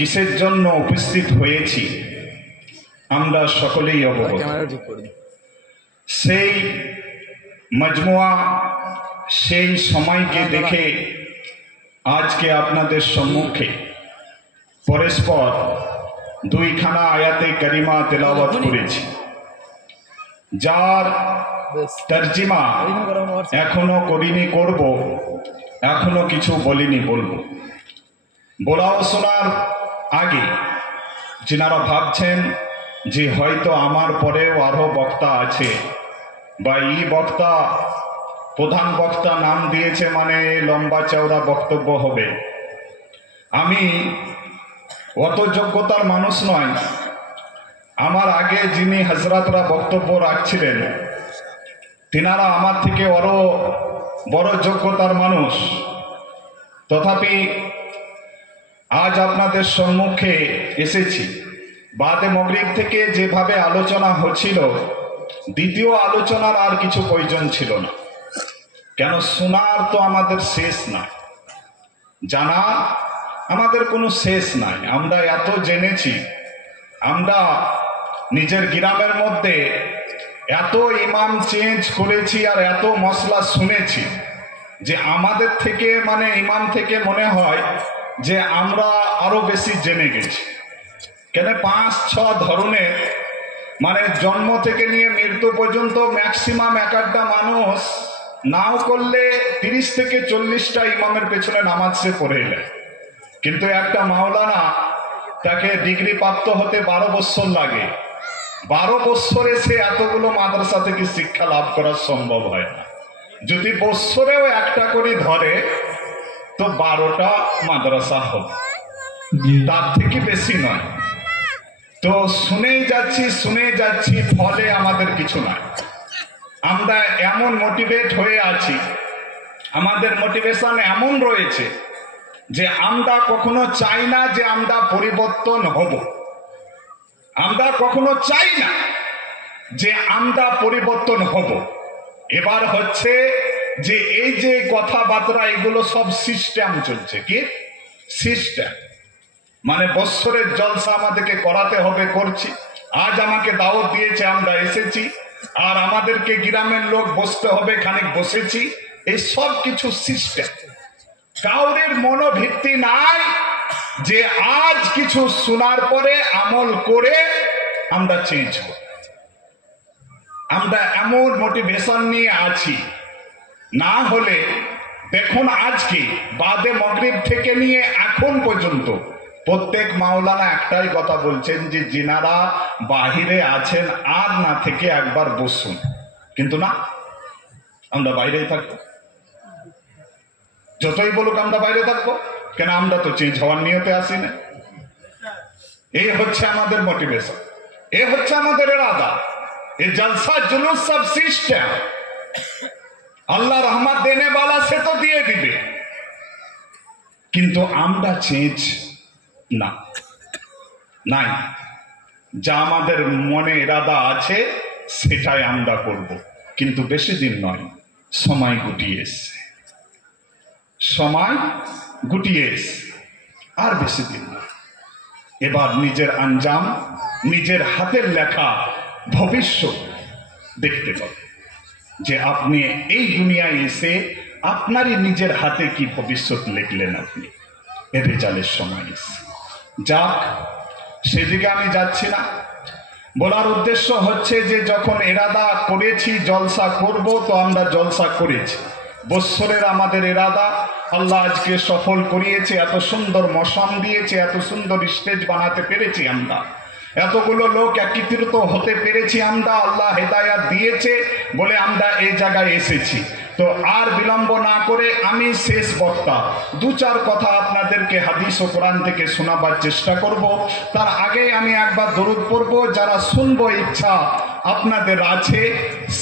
কিসের জন্য উপস্থিত হয়েছি আমরা সকলেই অবগত। সেই মজমুয়া সেই সময়কে দেখে আজকে আপনাদের সম্মুখে পরস্পর দুইখানা আয়াতে কারিমা তেলাওয়াত করেছি, যার তর্জমা এখনো করিনি, করব, এখনো কিছু বলিনি, বলবো। বলাও শোনার আগে যিনারা ভাবছেন যে হয়তো আমার পরেও আরো বক্তা আছে বা এই বক্তা প্রধান বক্তা নাম দিয়েছে মানে লম্বা চওড়া বক্তব্য হবে, আমি অত যোগ্যতার মানুষ নয়। আমার আগে যিনি হযরতরা বক্তব্য রাখছিলেন তিনারা আমার থেকে আরো বড় যোগ্যতার মানুষ। তথাপি আজ আপনাদের সম্মুখে এসেছি। বাদে মাগরিব থেকে যেভাবে আলোচনা হচ্ছিল, দ্বিতীয় আলোচনার আর কিছু প্রয়োজন ছিল না। কেন, শোনার তো আমাদের শেষ নাই, জানা আমাদের কোনো শেষ নাই। আমরা এত জেনেছি, আমরা নিজের গ্রামের মধ্যে এত ইমাম চেঞ্জ করেছি আর এত মশলা শুনেছি যে আমাদের থেকে মানে ইমাম থেকে মনে হয় যে আমরা আরো বেশি জেনে গেছি। কেন, 5-6 ধরনের মানে জন্ম থেকে নিয়ে মৃত্যু পর্যন্ত ম্যাক্সিমাম একটা মানুষ নাও করলে 30 থেকে 40টা ইমামের পেছনে নামাজ সে পড়ে এলেন, কিন্তু একটা মাওলানা তাকে ডিগ্রি প্রাপ্ত হতে 12 বছর লাগে। 12 বছরে সে এতগুলো মাদ্রাসা থেকে শিক্ষা লাভ করা সম্ভব হয় না। যদি বছরেও একটা করে ধরে তো 12টা মাদ্রাসা হবে, তার থেকে বেশি নয়। তো শুনেই যাচ্ছি, ফলে আমাদের কিছু নয়। আমরা এমন মোটিভেট হয়ে আছি, আমাদের মোটিভেশন এমন রয়েছে যে আমরা কখনো চাই না যে আমরা পরিবর্তন হব। আমরা কখনো চাই না যে আমরা পরিবর্তন হব। এবার হচ্ছে যে এই যে কথাবার্তা এগুলো সব সিস্টেম চলছে। কি সিস্টেম? মানে বৎসরের জলসা আমাদেরকে করাতে হবে, করছি। আজ আমাকে দাওয়াত দিয়েছে, আমরা এসেছি, আর আমাদেরকে গ্রামের লোক বসতে হবে, খানিক বসেছি। এই সব কিছু সিস্টেম। কাউরের মনোভিত্তি নাই যে আজ কিছু শোনার পরে আমল করে আমরা চেঞ্জ হব। আমরা এমন মোটিভেশন নিয়ে আছি, না হলে দেখুন আজকে বাদে মাগরিব থেকে নিয়ে এখন পর্যন্ত প্রত্যেক মাওলানা একটাই কথা বলছেন যে যিনারা বাহিরে আছেন আর না থেকে একবার বসুন। কিন্তু না, আমরা বাইরেই থাকবো। যতই বলুক আমরা বাইরে থাকবো, কেন আমরা তো চেঞ্জ হওয়ার নিয়তে আসি না। এই হচ্ছে আমাদের মোটিভেশন, এ হচ্ছে আমাদের ইরাদা। এই জলসা জুলুস সব সিস্টেম। আল্লাহ রহমত দেনে वाला সে তো দিয়ে দিবে, কিন্তু আমরা চেঞ্জ না নাই। যা আমাদের মনে ইরাদা আছে সেটাই আমরা করব, কিন্তু বেশি দিন নয়, সময় গুটিয়ে এসছে, সময় গুটিয়ে এসছে, আর বেশি দিন না। এবার নিজের আঞ্জাম, নিজের হাতের লেখা ভবিষ্যৎ দেখতে পাবে যে আপনি এই দুনিয়ায় এসে আপনারই নিজের হাতে কি ভবিষ্যৎ লিখলেন আপনি। এর রেজাল্টের সময় এসে যাক, সেদিকে আমি যাচ্ছি না। বলার উদ্দেশ্য হচ্ছে যে যখন ইরাদা করেছি জলসা করব, তো আমরা জলসা করেছি। বৎসরের আমাদের ইরাদা, আল্লাহ আজকে সফল করিয়েছে, এত সুন্দর মশাম দিয়েছে, এত সুন্দর স্টেজ বানাতে পেরেছি আমরা, এতগুলো লোক একত্রিত হতে পেরেছি আমরা, আল্লাহ হেদায়াত দিয়েছে বলে আমরা এই জায়গায় এসেছি। তো আর বিলম্ব না করে আমি শেষ বক্তা 2-4 কথা আপনাদেরকে হাদিস ও কোরআন থেকে শোনাবার চেষ্টা করব। তার আগে আমি একবার দরুদ পড়ব। যারা শুনবো ইচ্ছা আপনাদের আছে,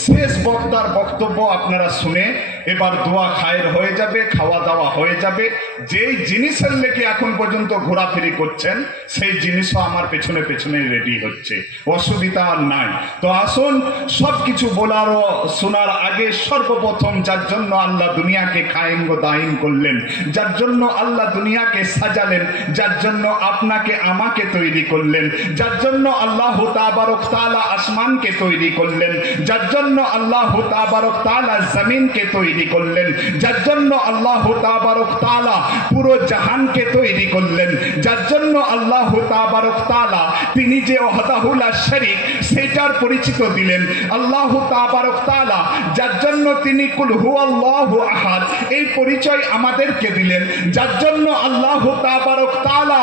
শেষ বক্তার বক্তব্য আপনারা শুনে এবার দোয়া খায়ের হয়ে যাবে, খাওয়া দাওয়া হয়ে যাবে। যেই জিনিসের লেগে এখন পর্যন্ত ঘোরাফেরি করছেন সেই জিনিসও আমার পেছনে পেছনে রেডি হচ্ছে, অসুবিধা আর নাই। তো আসুন, সব কিছু বলার ও শোনার আগে সর্বপ্রথম যার জন্য আল্লাহ দুনিয়াকে কায়েম ও দায়েম করলেন, যার জন্য আল্লাহ দুনিয়াকে সাজালেন, যার জন্য আপনাকে আমাকে তৈরি করলেন, যার জন্য আল্লাহ তাবারক তাআলা আসমানকে তৈরি করলেন, যার জন্য আল্লাহ তাবারক তাআলা জমিনকে তৈরি করলেন, যার জন্য আল্লাহ তাবারক তাআলা পুরো জাহানকে তৈরি করলেন, যার জন্য আল্লাহ তাবারক তাআলা তিনি যে ওয়াহদাহু লা শারীক সেটার পরিচিত দিলেন, আল্লাহ তাবারক তাআলা যার জন্য তিনি কুল হুয়াল্লাহু আহাদ এই পরিচয় আমাদেরকে দিলেন, যার জন্য আল্লাহ তাবারক তাআলা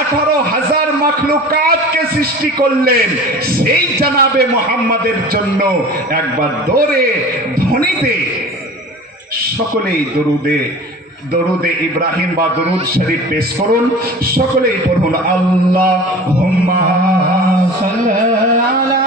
18,000 মাখলুকাতকে সৃষ্টি করলেন, সেই জানাবে মুহাম্মাদের জন্য একবার দৌড়ে ধ্বনিতে সকলেই দরুদে ইব্রাহিম বা দরুদ শরীফ পেশ করুন। সকলেই পড়ুন আল্লাহুম্মা সাল্লি আলা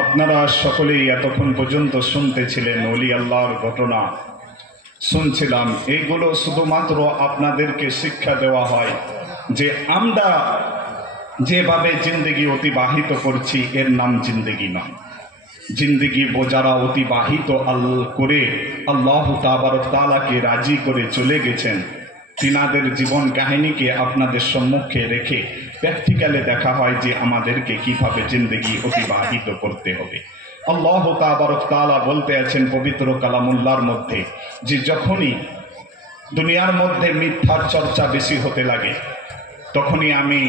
আপনারা সকলেই এতক্ষণ পর্যন্ত শুনতেছিলেন ওলি আল্লাহর ঘটনা শুনছিলাম। এইগুলো শুধুমাত্র আপনাদেরকে শিক্ষা দেওয়া হয় যে আমরা যেভাবে জিন্দেগি অতিবাহিত করছি এর নাম জিন্দেগি নয়। জিন্দেগি যারা অতিবাহিত করে আল্লাহ তাবারক তাআলাকে রাজি করে চলে গেছেন, তিনাদের জীবন কাহিনীকে আপনাদের সম্মুখে রেখে প্র্যাকটিক্যালে দেখা হয় যে আমাদেরকে কিভাবে জিন্দেগি অতিবাহিত করতে হবে। আল্লাহ তাবারক তাআলা বলতে আছেন পবিত্র কালামুল্লাহর মধ্যে যে যখনই দুনিয়ার মধ্যে মিথ্যার চর্চা বেশি হতে লাগে তখনই আমি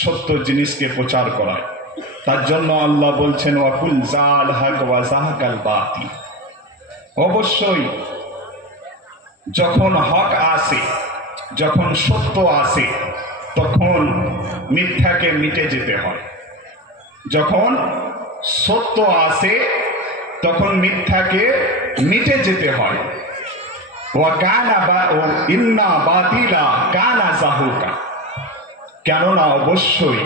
সত্য জিনিসকে প্রচার করাই। তার জন্য আল্লাহ বলছেন ওয়াকুল জাল হক ওয়া জাহাকাল বাতিল। অবশ্যই যখন হক আসে, যখন সত্য আসে তখন মিথ্যাকে মিটে যেতে হয়। যখন সত্য আসে তখন মিথ্যাকে মিটে যেতে হয়। ওয়া কানা বা ও ইন্না বাতিলা কানা জাহুকা। কেননা অবশ্যই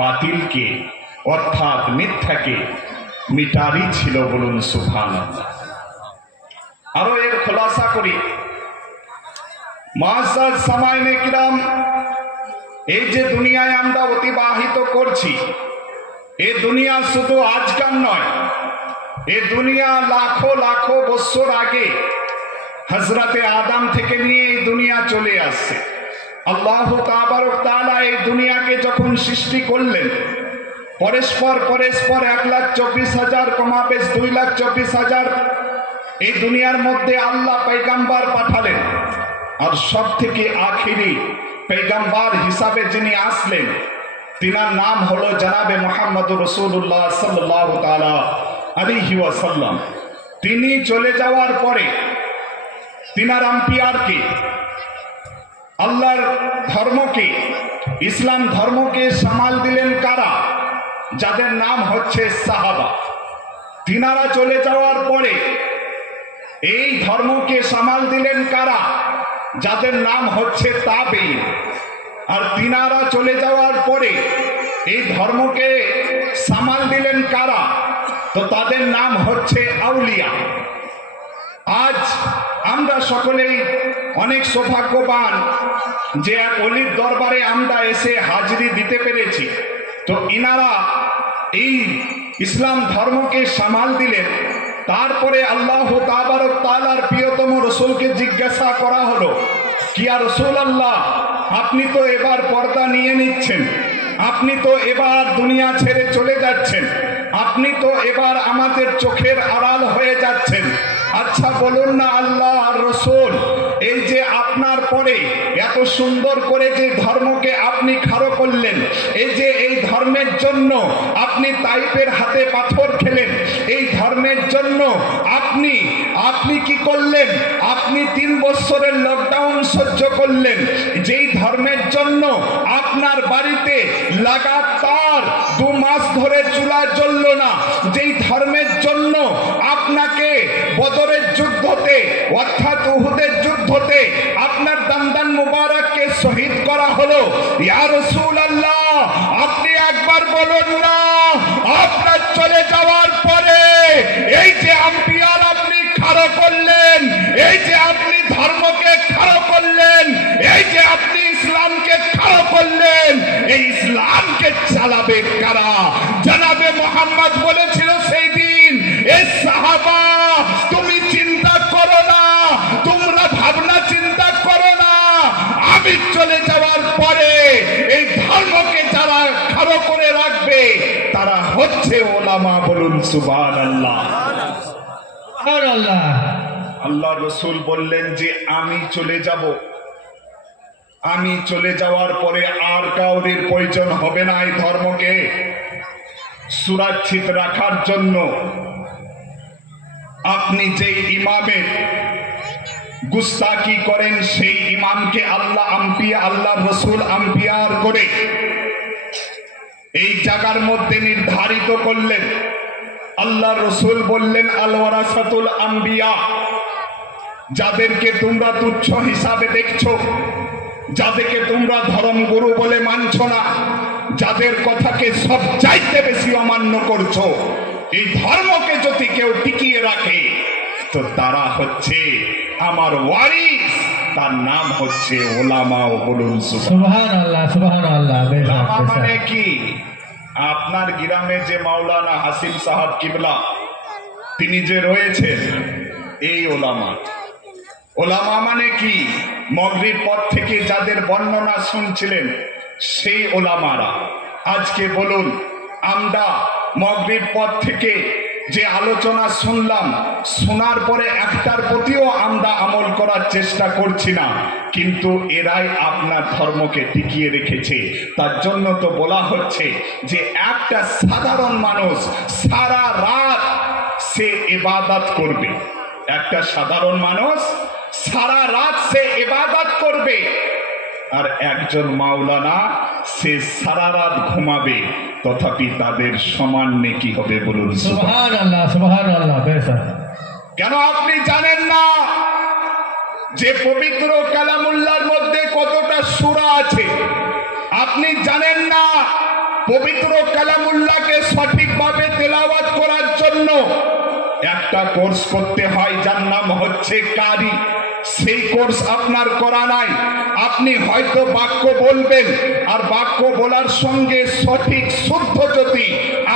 বাতিলকে অর্থাৎ মিথ্যাকে মিটারই ছিল। বলুন সুবহানাল্লাহ। আরো এর খোলাসা করি। মুআজ্জাজ সামাইনে কিরাম, এই যে দুনিয়ায় আমরা অতিবাহিত করছি, এ দুনিয়া শুধু আজকাল নয়, এ দুনিয়া লাখো লাখো বছর আগে হযরতে আদম থেকে নিয়ে এই দুনিয়া চলে আসছে। আল্লাহ তাবারক তাআলা এই দুনিয়াকে যখন সৃষ্টি করলেন, পরস্পর 1,24,000 কমাবেশ 2,24,000 এই দুনিয়ার মধ্যে আল্লাহ পয়গম্বর পাঠালেন। আর সব থেকে আখিরি পয়গম্বর হিসাবে যিনি আসলেন তিনার নাম হলো জনাবে মুহাম্মদুর রাসূলুল্লাহ সাল্লাল্লাহু তাআলা আলাইহি ওয়াসাল্লাম। তিনি চলে যাওয়ার পরে তিনার আম্পিয়ারকে, আল্লাহর ধর্মকে, ইসলাম ধর্মকে সামাল দিলেন কারা? যাদের নাম হচ্ছে সাহাবা। তিনারা চলে যাওয়ার পরে এই ধর্মকে সামাল দিলেন কারা? যাদের নাম হচ্ছে তাবেঈন। আর তিনারা চলে যাওয়ার পরে এই ধর্মকে সামাল দিলেন কারা? তো তাদের নাম হচ্ছে আউলিয়া। আজ আমরা সকলেই অনেক সৌভাগ্যবান যে এক অলির দরবারে আমরা এসে হাজিরি দিতে পেরেছি। তো ইনারা এই ইসলাম ধর্মকে সামাল দিলেন। তারপরে আল্লাহ তাবারক তাআলার প্রিয়তম রাসূলকে জিজ্ঞাসা করা হলো, কি ইয়া রাসূলুল্লাহ, আপনি তো এবার পর্দা নিয়ে নিচ্ছেন, আপনি তো এবার দুনিয়া ছেড়ে চলে যাচ্ছেন, আপনি তো এবার আমাদের চোখের আড়াল হয়ে যাচ্ছেন। আচ্ছা বলুন না আল্লাহ আর রসুল, এই যে আপনার পরে এত সুন্দর করে যে ধর্মকে আপনি খাড়ো করলেন, এই যে এই ধর্মের জন্য আপনি তাইপের হাতে পাথর খেলেন, এই ধর্মের জন্য আপনি কি করলেন? আপনি 3 বছরের লকডাউন সহ্য করলেন। যেই ধর্মের জন্য আপনার বাড়িতে লাগাতার 2 মাস ধরে চুলা জ্বলল না, যেই ধর্মের জন্য আপনাকে বদরের যুদ্ধতে অর্থাৎ উহুদের যুদ্ধতে আপনার দান্দান মুবারককে শহীদ করা হলো, ইয়া রাসূলুল্লাহ আপনি একবার বলুন না, আপনার চলে যাওয়ার পরে এই যে আম্বিয়ার আপনি খাড়ো করলেন, এই যে আপনি ধর্মকে খাড়ো করলেন, এই যে আপনি ইসলামকে খাড়ো করলেন, এই ইসলামকে চালাবে কারা? জনাবে মুহাম্মদ বলেছিল সেই দিন, এ সাহাবা তুমি চিন্তা করো না, তোমরা ভাবনা চিন্তা করো না, আমি চলে যাওয়ার পরে এই ধর্মকে যারা খাড়ো করে রাখবে তারা হচ্ছে ওলামা। বলুন সুবহানাল্লাহ। আল্লাহ রসুল বললেন যে আমি চলে যাব, আমি চলে যাওয়ার পরে আর কাউরির প্রয়োজন হবে না এই ধর্মকে সুরক্ষিত রাখার জন্য। আপনি যেই ইমামের গুস্তাকি করেন সেই ইমামকে আল্লাহ রসুল আম্বিয়ার করে এই জায়গার মধ্যে নির্ধারিত করলেন। আল্লাহ রসুল বললেন আল ওয়ারাসাতুল আম্বিয়া, যাদেরকে তোমরা তুচ্ছ হিসাবে দেখছো, যাদেরকে তোমরা ধর্মগুরু বলে মানছ না, যাদের কথাকে সব চাইতে বেশি অমান্য করছো, এই ধর্মকে যদি কেউ টিকিয়ে রাখে তো তারা হচ্ছে আমার ওয়ারিস, তার নাম হচ্ছে ওলামা। বলুন সুবহানাল্লাহ। সুবহানাল্লাহ। ওলামা মানে কি? আপনার গ্রামে যে মাওলানা হাসিম সাহেব কিবলা তিনি যে রয়েছেন, এই ওলামা। ওলামা মানে কি? মাগরিব পর থেকে যাদের বর্ণনা শুনছিলেন সেই ওলামারা। আজকে বলুন, আমরা মাগরিব পর থেকে যে আলোচনা শুনলাম, শোনার পরে একটার প্রতিও আমরা আমল করার চেষ্টা করছি না, কিন্তু এরাই আপনার ধর্মকে টিকিয়ে রেখেছে। তার জন্য তো বলা হচ্ছে যে একটা সাধারণ মানুষ সারা রাত সে ইবাদত করবে, একটা সাধারণ মানুষ সারা রাত সে ইবাদত করবে, আর একজন মাওলানা সে সারা রাত ঘুমাবে, তথাপি তাদের সমান নেকি হবে। বলুন সুবহানাল্লাহ। সুবহানাল্লাহ। কেন আপনি জানেন না যে পবিত্র কালামুল্লাহর মধ্যে কতটা সূরা আছে? আপনি জানেন না পবিত্র কালামুল্লাহকে সঠিকভাবে তেলাওয়াত করার জন্য একটা কোর্স করতে হয় যার নাম হচ্ছে কারি। সেই কোর্স আপনার করা নাই। আপনি হয়তো বাক্য বলবেন, আর বাক্য বলার সঙ্গে সঠিক শুদ্ধ যদি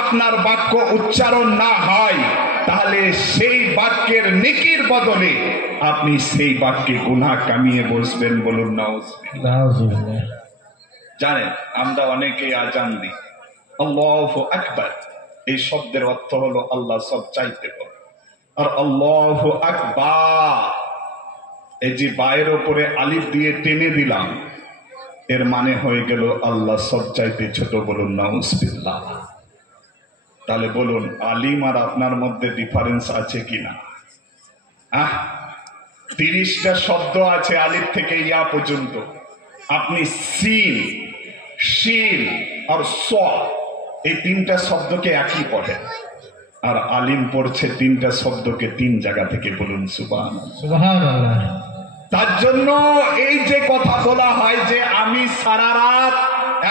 আপনার বাক্য উচ্চারণ না হয়, তাহলে সেই বাক্যের নেকির বদলে আপনি সেই বাক্যে গুনাহ কামিয়ে বসবেন। বলুন নাউজুবিল্লাহ। জানেন, আমরা অনেকেই আজান দিই আল্লাহু আকবার, এই শব্দের অর্থ হলো আল্লাহ সব চাইতে বড়। আর আল্লাহু আকবার, এই যে বায়ের ওপরে আলিফ দিয়ে টেনে দিলাম, এর মানে হয়ে গেল আল্লাহ সব চাইতে ছোট। বলুন নাউজুবিল্লাহ। তাহলে বলুন, আলিম আর আপনার মধ্যে ডিফারেন্স আছে কিনা? 30টা শব্দ আছে আলিফ থেকে ইয়া পর্যন্ত। আপনি সিন, শিন আর স, এই 3টা শব্দকে একই পড়েন, আর আলিম পড়ছে 3টা শব্দকে 3 জায়গা থেকে। বলুন সুবহানাল্লাহ। তার জন্য এই যে কথা বলা হয় যে আমি সারা রাত,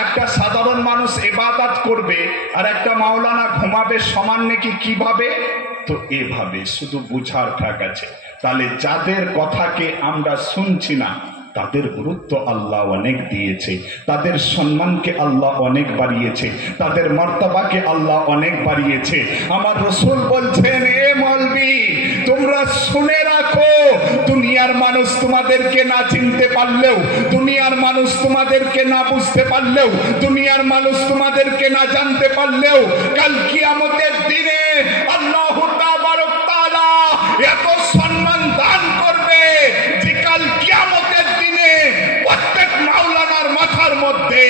একটা সাধারণ মানুষ ইবাদত করবে আর একটা মাওলানা ঘুমাবে, সমান নাকি কিভাবে? তো এভাবে শুধু বুঝার ঠাক আছে। তাহলে যাদের কথাকে আমরা শুনছি না তাদের গুরুত্ব আল্লাহ অনেক দিয়েছে, তাদের সম্মানকে আল্লাহ অনেক বাড়িয়েছে, তাদের মর্তবাকে আল্লাহ অনেক বাড়িয়েছে। আমার রাসূল বলছেন, এ মৌলবি তোমরা শুনে রাখো, দুনিয়ার মানুষ তোমাদেরকে না চিনতে পারলেও, দুনিয়ার মানুষ তোমাদেরকে না বুঝতে পারলেও, দুনিয়ার মানুষ তোমাদেরকে না জানতে পারলেও, কাল কিয়ামতের দিনে আল্লাহ তাবারক তাআলা এত সম্মান দান করবে যে কাল কিয়ামতের দিনে প্রত্যেক মাওলানার মাথার মধ্যে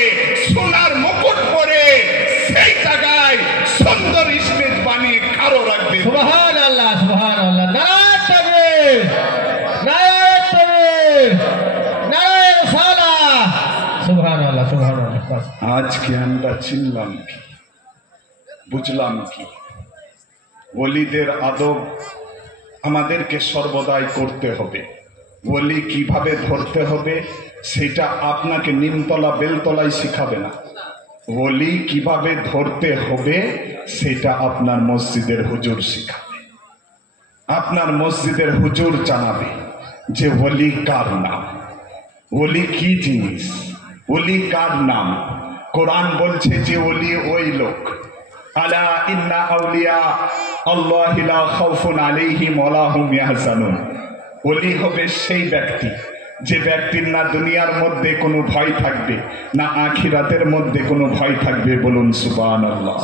সোনার মুকুট পরে সেই জায়গায় সুন্দর স্টেজ বানিয়ে কারো রাখবে। সুবহানাল্লাহ, সুবহানাল্লাহ, নারায়ে তাকবীর, নারায়ে তাকবীর, নারায়ে রিসালাহ, সুবহানাল্লাহ, সুবহানাল্লাহ। আজকে আমরা চিনলাম কি, বুঝলাম কি? ওলিদের আদব আমাদেরকে সর্বদাই করতে হবে। ওলি কিভাবে ধরতে হবে সেটা আপনাকে নিমতলা বেলতলায় শিখাবে না। ওলি কিভাবে ধরতে হবে সেটা আপনার মসজিদের হুজুর শিখাবে, আপনার মসজিদের হুজুর জানাবে যে ওলি কার নাম, ওলি কি জিনিস, ওলি কার নাম। কোরআন বলছে যে ওলি ওই লোক, আলা ইন্না আউলিয়া আল্লাহি লা খাউফুন আলাইহিম ওয়া লা হুম ইয়াহজানুন। ওলি হবে সেই ব্যক্তি যে ব্যক্তির না দুনিয়ার মধ্যে কোনো ভয় থাকবে, না আখিরাতের মধ্যে কোনো ভয় থাকবে। বলুন সুবহানাল্লাহ।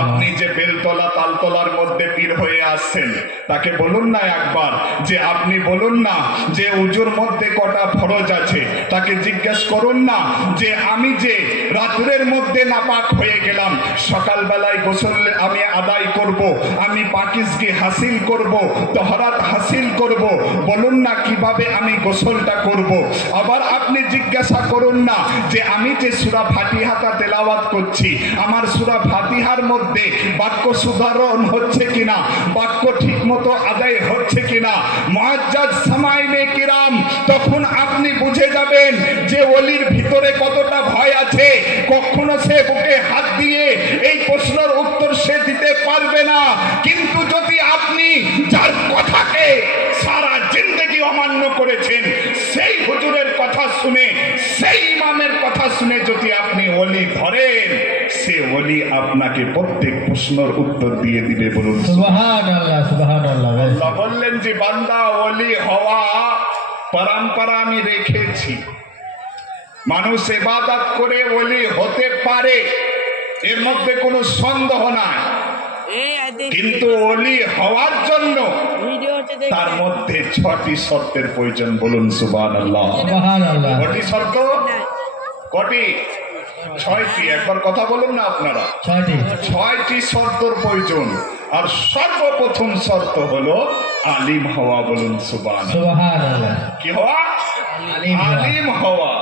আপনি যে বেলতলা তালতলার মধ্যে পীর হয়ে আসছেন, তাকে বলুন না একবার যে আপনি বলুন না যে উজুর মধ্যে কটা ফরজ আছে, তাকে জিজ্ঞেস করুন না যে আমি যে রাতের মধ্যে নাপাক হয়ে গেলাম, সকালবেলায় গোসল আমি আদায় করব, আমি পাকিজকে হাসিল করব, তহরাত হাসিল করব, বলুন না কিভাবে আমি গোসলটা করব। আবার আপনি জিজ্ঞাসা করুন না যে আমি যে সূরা ফাতিহাটা তেলাওয়াত করছি, আমার সূরা ফাতিহার মধ্যে বাক্য সুধারণ হচ্ছে কিনা, বাক্য ঠিকমতো আদায় হচ্ছে কিনা। মুআজ্জাজ সামাইনে কিরাম, তখন আপনি বুঝে যাবেন যে ওলির ভিতরে কতটা ভয় আছে। কখনো সে বুকে হাত দিয়ে এই প্রশ্নের উত্তর সে দিতে পারবে না, কিন্তু যদি আপনি যার কথাকে সারা জিন্দেগি অমান্য করেছেন, সেই হুজুরের কথা শুনে, সেই ইমামের কথা শুনে যদি আপনি ওলি ধরেন, সে ওলি আপনাকে প্রত্যেক প্রশ্নের উত্তর দিয়ে দিবে। বলুন সুবহানাল্লাহ, সুবহানাল্লাহ। আল্লাহ বললেন যে বান্দা ওলি হওয়া পরম্পরা আমি রেখেছি, মানুষ ইবাদত করে ওলি হতে পারে, এর মধ্যে কোনো সন্দেহ নাই, কিন্তু ওলি হওয়ার জন্য তার মধ্যে 6টি শর্তের প্রয়োজন। বলুন সুবহানাল্লাহ, সুবহানাল্লাহ। কটি শর্ত? কটি? 6টি। একবার কথা বলুন না আপনারা। 6টি শর্তের প্রয়োজন। আর সর্বপ্রথম শর্ত হলো আলিম হওয়া। বলুন সুবহানাল্লাহ। কি হওয়া? আলিম হওয়া।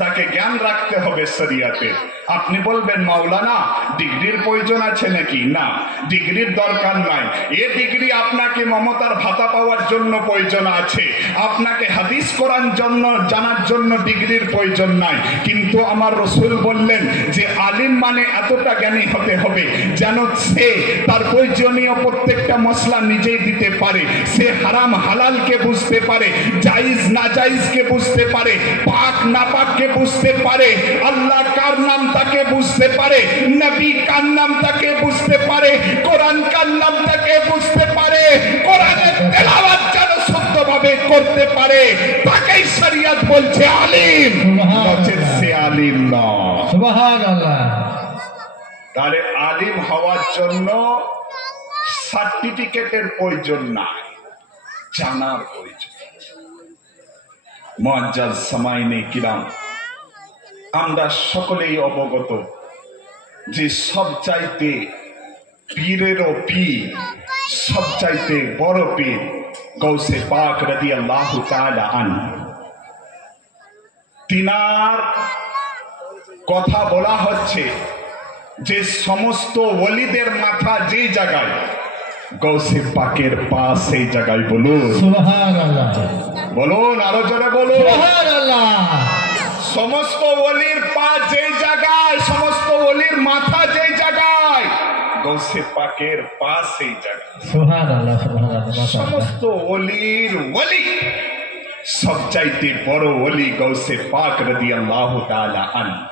তাকে জ্ঞান রাখতে হবে শরিয়াতে। আপনি বলবেন মাওলানা ডিগ্রির প্রয়োজন আছে নাকি? না, ডিগ্রির দরকার নাই। এই ডিগ্রি আপনাকে মমতার ভাতা পাওয়ার জন্য প্রয়োজন আছে, আপনাকে হাদিস কোরআন জন্য জানার জন্য ডিগ্রির প্রয়োজন নাই। কিন্তু আমার রাসূল বললেন যে আলিম মানে এতটা জ্ঞানী হতে হবে যেন সে তার প্রয়োজনীয় প্রত্যেকটা মশলা নিজেই দিতে পারে, সে হারাম হালালকে বুঝতে পারে, জায়েজ নাজায়েজকে বুঝতে পারে, পাক নাপাককে বুঝতে পারে, আল্লাহ কার নাম তাকে বুঝতে পারে, নবী কার নাম তাকে বুঝতে পারে, কোরআন কার নাম তাকে বুঝতে পারে, কোরআনের তেলাওয়াত যেন শুদ্ধভাবে করতে পারে, তাকেই শরীয়ত বলছে আলিম। নচেৎ সে আলিম না। সুবহানাল্লাহ। তাহলে আলিম হওয়ার জন্য সার্টিফিকেটের প্রয়োজন নাই, জানার প্রয়োজন। মুআজ্জাজ সামাইনে কিরাম, আমরা সকলেই অবগত যে সবচাইতে পীরেরও পীর, সবচাইতে বড় পীর গৌসে পাক রাদিয়াল্লাহু তাআলা আনহু। তিনার কথা বলা হচ্ছে যে সমস্ত ওলিদের মাথা যে জায়গায়, গৌসে পাকের পা সেই জায়গায়। বলুন সুবহানাল্লাহ। বলুন আরো জোরে বলুন সুবহানাল্লাহ। সমস্ত ওলির পা যে জায়গায়, সমস্ত ওলির মাথা যে জায়গায়, গৌসে পাকের পা সেই জায়গায়। সুবহানাল্লাহ, সুবহানাল্লাহ। সমস্ত ওলির ওলি সবচাইতে বড় ওলি গৌসে পাক রাদিয়াল্লাহু তাআলা আনহু।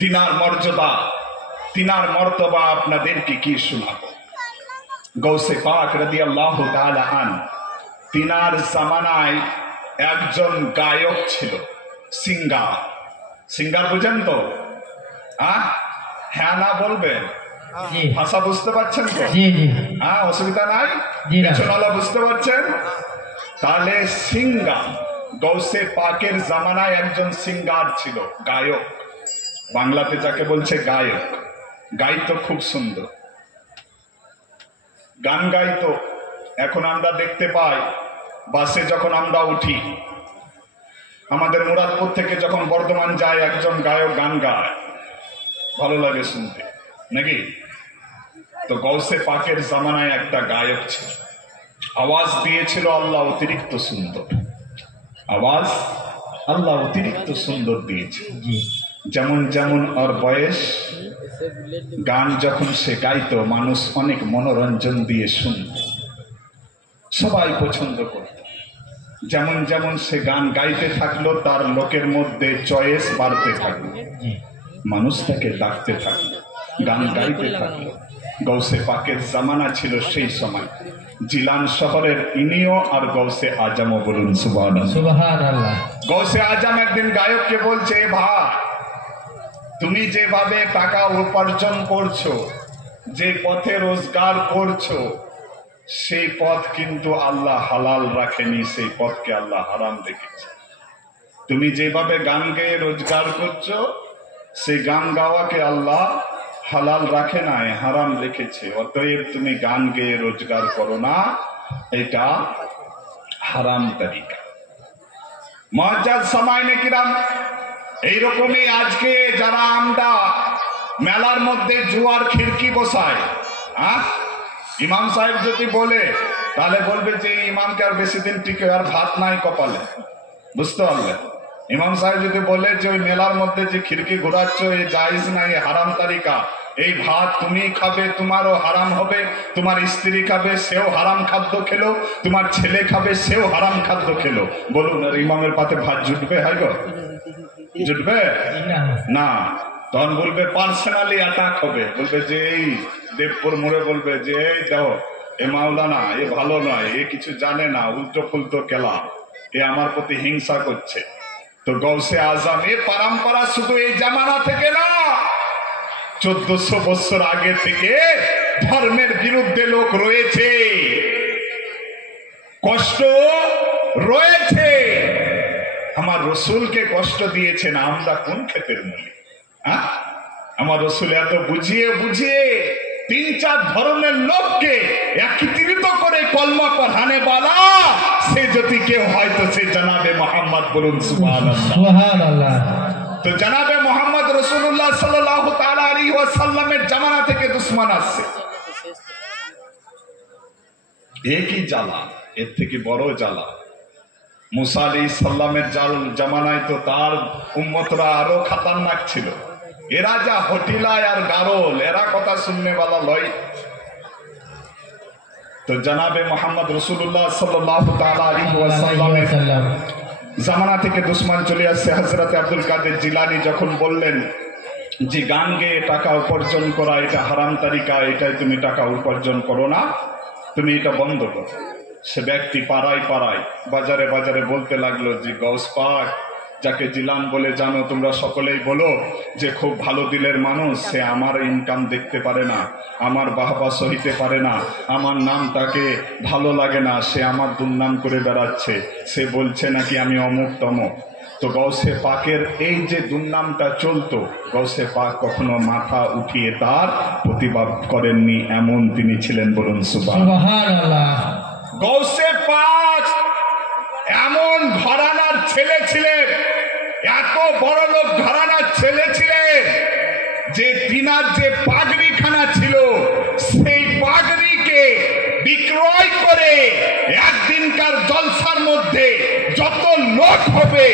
তিনার মর্যাদা, তিনার মর্তবা আপনাদেরকে কি শোনাবো। গৌসে পাক রাদিয়াল্লাহু তাআলা আনহু, তিনার জামানায় একজন গায়ক ছিল, সিঙ্গার। সিঙ্গার বুঝেন তো? হ্যাঁ না বলবেন? জি ভাষা বুঝতে পারছেন তো? জি জি হ্যাঁ, অসুবিধা নাই? জি না। পেছনওয়ালা বুঝতে পারছেন? তাহলে সিঙ্গার, গৌসে পাকের জামানায় একজন সিঙ্গার ছিল, গায়ক। বাংলাতে যাকে বলছে গায়ক। গাইতো খুব সুন্দর, গান গাইতো। এখন আমরা দেখতে পাই বাসে যখন আমরা উঠি, আমাদের মুরাদপুর থেকে যখন বর্ধমান যায়, একজন গায়ক গান গায়, ভালো লাগে শুনতে, নাকি? তো গৌসে পাকের জামানায় একটা গায়ক ছিল, আওয়াজ দিয়েছিল আল্লাহ অতিরিক্ত সুন্দর, আওয়াজ আল্লাহ অতিরিক্ত সুন্দর দিয়েছে। জি যেমন যেমন ওর বয়স, গান যখন সে গাইতো মানুষ অনেক মনোরঞ্জন দিয়ে শুনত, সবাই পছন্দ করত। যেমন যেমন সে গান গাইতে থাকলো, তার লোকের মধ্যে চয়েস বাড়তে থাকলো, জি মানুষ তাকে ডাকতে থাকলো, গান গাইতে থাকলো। গৌসে পাকের জামানা ছিল সেই সময়। জিলান শহরের ইনিও আর গৌসে আজমও বলুন সুবহানাল্লাহ। সুবহানাল্লাহ। গৌসে আজম একদিন গায়ককে বলছে, ভাই তুমি যেভাবে টাকা উপার্জন করছো, যে পথে রোজগার করছো, সেই পথ কিন্তু আল্লাহ হালাল রাখেনি, সেই পথকে আল্লাহ হারাম রেখেছে। তুমি যেভাবে গান গেয়ে রোজগার করছো, সেই গান গাওয়াকে আল্লাহ হালাল রাখে নাই, হারাম রেখেছে। অতএব তুমি গান গেয়ে রোজগার করো না, এটা হারাম তরিকা। মুআজ্জাজ সামাইনে কিরাম, এইরকমই আজকে যারা আমরা মেলার মধ্যে জুয়ার খিড়কি বসায়, ইমাম সাহেব যদি বলে, তাহলে বলবে যে ইমামকে আর বেশি দিন টিকে, আর ভাত নাই কপালে, বুঝতে পারলে? ইমাম সাহেব যদি বলে যে ওই মেলার মধ্যে যে খিড়কি ঘোরাচ্ছ, এই জায়েজ নাই, হারাম তারিকা, এই ভাত তুমি খাবে, তোমারও হারাম হবে, তোমার স্ত্রী খাবে, সেও হারাম খাদ্য খেলো, তোমার ছেলে খাবে, সেও হারাম খাদ্য খেলো, বলুন আর ইমামের পাতে ভাত জুটবে? হয় গো, জুটবে না। তখন বলবে পার্সোনালি অ্যাটাক হবে, বলবে যে এই দেবপুর মোড়ে বলবে যে এই দেখো এ মাওলানা, এ ভালো নয়, এ কিছু জানে না, উল্টো ফুলটো কেলা, এ আমার প্রতি হিংসা করছে। তো গৌসে আজম এ পরম্পরা শুধু এই জামানা থেকে না, 1400 বছর আগে থেকে ধর্মের বিরুদ্ধে লোক রয়েছে, কষ্ট রয়েছে। আমার রসুলকে কষ্ট দিয়েছেন, আমরা কোন ক্ষেতের মূলে? আমার রসুল এত বুঝিয়ে বুঝিয়ে 3-4 ধরনের লোককে একত্রিত করে কলমা পড়ানে বালা, সে যদি কেউ হয়তো সে জনাবে মোহাম্মদ বলুন সুবহানাল্লাহ। তো জনাবে মোহাম্মদ রাসূলুল্লাহ সাল্লাল্লাহু তাআলা আলাইহি ওয়াসাল্লামের জামানা থেকে দুশমন আসছে। একই জ্বালা, এর থেকে বড় জ্বালা। মুসা আলাইহিস সালামের জামানায় তো তার উম্মতরা আরো খতরনাক ছিল। এরা যা হটিলায় আর গারল, এরা কথা শুননে वाला লয়। তো জনাবে মোহাম্মদ রাসূলুল্লাহ সাল্লাল্লাহু তাআলা আলাইহি ওয়াসাল্লামের জামানা থেকে দুশমন চলে আসছে। হযরত আব্দুল কাদের জিলানী যখন বললেন যে গান গেয়ে টাকা উপার্জন করা এটা হারাম তারিকা, এটাই তুমি টাকা উপার্জন করো না, তুমি এটা বন্ধ করো। সে ব্যক্তি পাড়ায় পাড়ায় বাজারে বাজারে বলতে লাগলো যে গৌস পাক, যাকে জিলান বলে জানো তোমরা সকলেই বলো, যে খুব ভালো দিলের মানুষ, সে আমার ইনকাম দেখতে পারে না, আমার বাহবা সহিতে পারে না, আমার নাম তাকে ভালো লাগে না, সে আমার দুর্নাম করে বেড়াচ্ছে, সে বলছে নাকি আমি অমুক তমুক। তো গৌসে পাকের এই যে দুর্নামটা চলতো, গৌসে পাক কখনো মাথা উঠিয়ে তার প্রতিবাদ করেননি, এমন তিনি ছিলেন বলুন সুবহানাল্লাহ। গৌসে পাক এমন ঘরানার ছেলে ছিলেন, এত বড় লোক ঘরানার ছেলে ছিলেন যে তিনার যে পাগড়িখানা ছিল, সেই পাগড়িকে বিক্রয় করে একদিনকার জলসার মধ্যে যত লোক হবে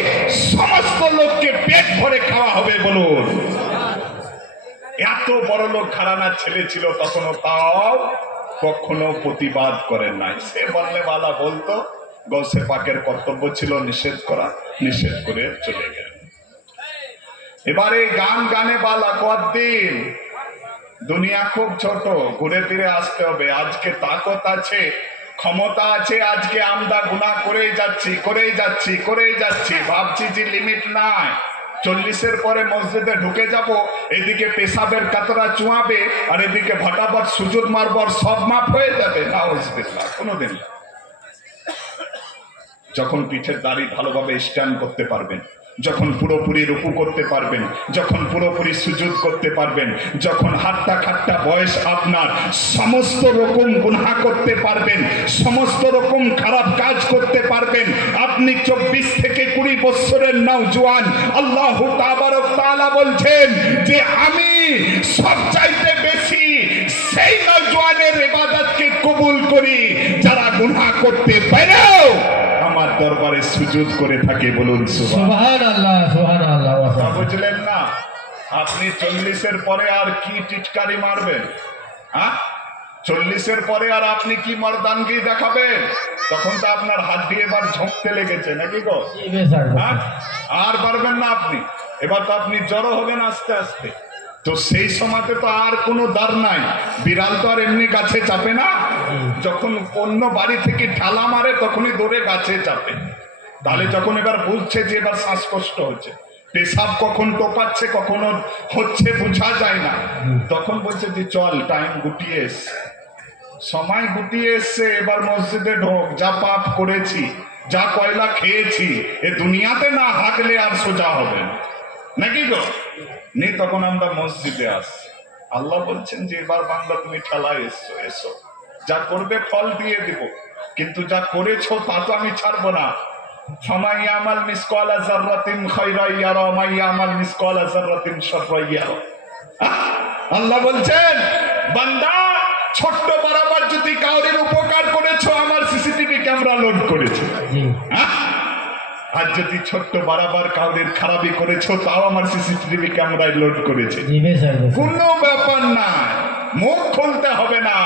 সমস্ত লোককে পেট ভরে খাওয়া হবে বলুন। এত বড় লোক ঘরানার ছেলে ছিল, তখনও তাও কখনো প্রতিবাদ করেন নাই। সে বললে বালা বলতো গৌসে পাকের কর্তব্য ছিল নিষেধ করা, নিষেধ করে চলে গেলেন। এবারে গান গানে বালা কদিন, দুনিয়া খুব ছোট, ঘুরে ফিরে আসতে হবে। আজকে তাকত আছে, ক্ষমতা আছে, আজকে আমরা গুনাহ করেই যাচ্ছি, ভাবছি যে লিমিট নাই। 40-এর পরে মসজিদে ঢুকে যাব, এদিকে পেশাবের কাতরা চুয়াবে আর এদিকে ভটাভট সুজুদ মারবর, সব মাপ হয়ে যাবে। নাউজুবিল্লাহ, কোনোদিন না। যখন পিঠের দাড়ি ভালোভাবে স্ট্যান্ড করতে পারবেন, যখন পুরোপুরি রুকু করতে পারবেন, যখন পুরোপুরি সুজুদ করতে পারবেন, যখন হাট্টা খাট্টা বয়স আপনার, সমস্ত রকম গুনাহ করতে পারবেন, সমস্ত রকম খারাপ কাজ করতে পারবেন। আপনি 24 থেকে 20 বছরের নওজোয়ান, আল্লাহ তাবারক তাআলা বলছেন যে আমি সবচাইতে বেশি সেই নওজোয়ানের ইবাদতকে কবুল করি যারা গুনাহ করতে পারেও আমার দরবারে সুজুদ করে থাকে। বলুন সুবহানাল্লাহ, সুবহানাল্লাহ। বুঝলেন না? আপনি 40-এর পরে আর কি টিটকারি মারবেন? 40-এর পরে আর আপনি কি মর্দানগি দেখাবেন? তখন তো আপনার হাত দিয়ে এবার ঝোঁকতে লেগেছে নাকি গো? আর পারবেন না আপনি। এবার তো আপনি জড়ো হবেন আস্তে আস্তে। তো সেই সময়তে তো আর কোনো দ্বার নাই। বিড়াল তো আর এমনি গাছে চাপে না, যখন অন্য বাড়ি থেকে ঠালা মারে তখনই দৌড়ে গাছে চাপে। তাহলে যখন এবার বুঝছে যে এবার শ্বাসকষ্ট হচ্ছে, পেশাব কখন টোপাচ্ছে কখনো হচ্ছে বোঝা যায় না, তখন বলছে যে চল, টাইম গুটিয়ে এসছে, সময় গুটিয়ে এসছে, এবার মসজিদে ঢোক। যা পাপ করেছি, যা কয়লা খেয়েছি, এ দুনিয়াতে না হাগলে আর সোজা হবে নাকি গো? নেই, তখন আমরা মসজিদে আসছি। আল্লাহ বলছেন যে এবার বান্দা তুমি ঠেলায় এসো, যা করবে ফল দিয়ে দিব, কিন্তু যা করেছো তা তো আমি ছাড়বো না। ফামান ইয়ামাল মিসকালা যাররাতিন খায়রান ইয়ারা ওয়া মান ইয়ামাল মিসকালা যাররাতিন শাররান ইয়ারা। আল্লাহ বলছেন বান্দা, ছোট্ট বরাবর যদি কাউরের উপকার করেছো, আমার সিসিটিভি ক্যামেরা লোড করেছে। আর যদি ছোট্ট বরাবর কাউরের খারাপি করেছো, তাও আমার সিসিটিভি ক্যামেরায় লোড করেছে। কোনো ব্যাপার না, মুখ খুলতে হবে না,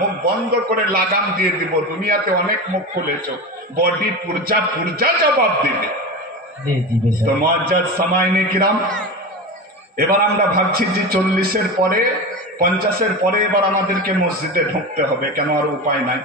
মুখ বন্ধ করে লাগাম দিয়ে দিব। দুনিয়াতে অনেক মুখ খুলেছো, বডি পুরজা জবাব দেবে। তো মুআজ্জাজ সামাইনে কিরাম, এবার আমরা ভাবছি যে 40-এর পরে 50-এর পরে এবার আমাদেরকে মসজিদে ঢুকতে হবে, কেন আর উপায় নাই।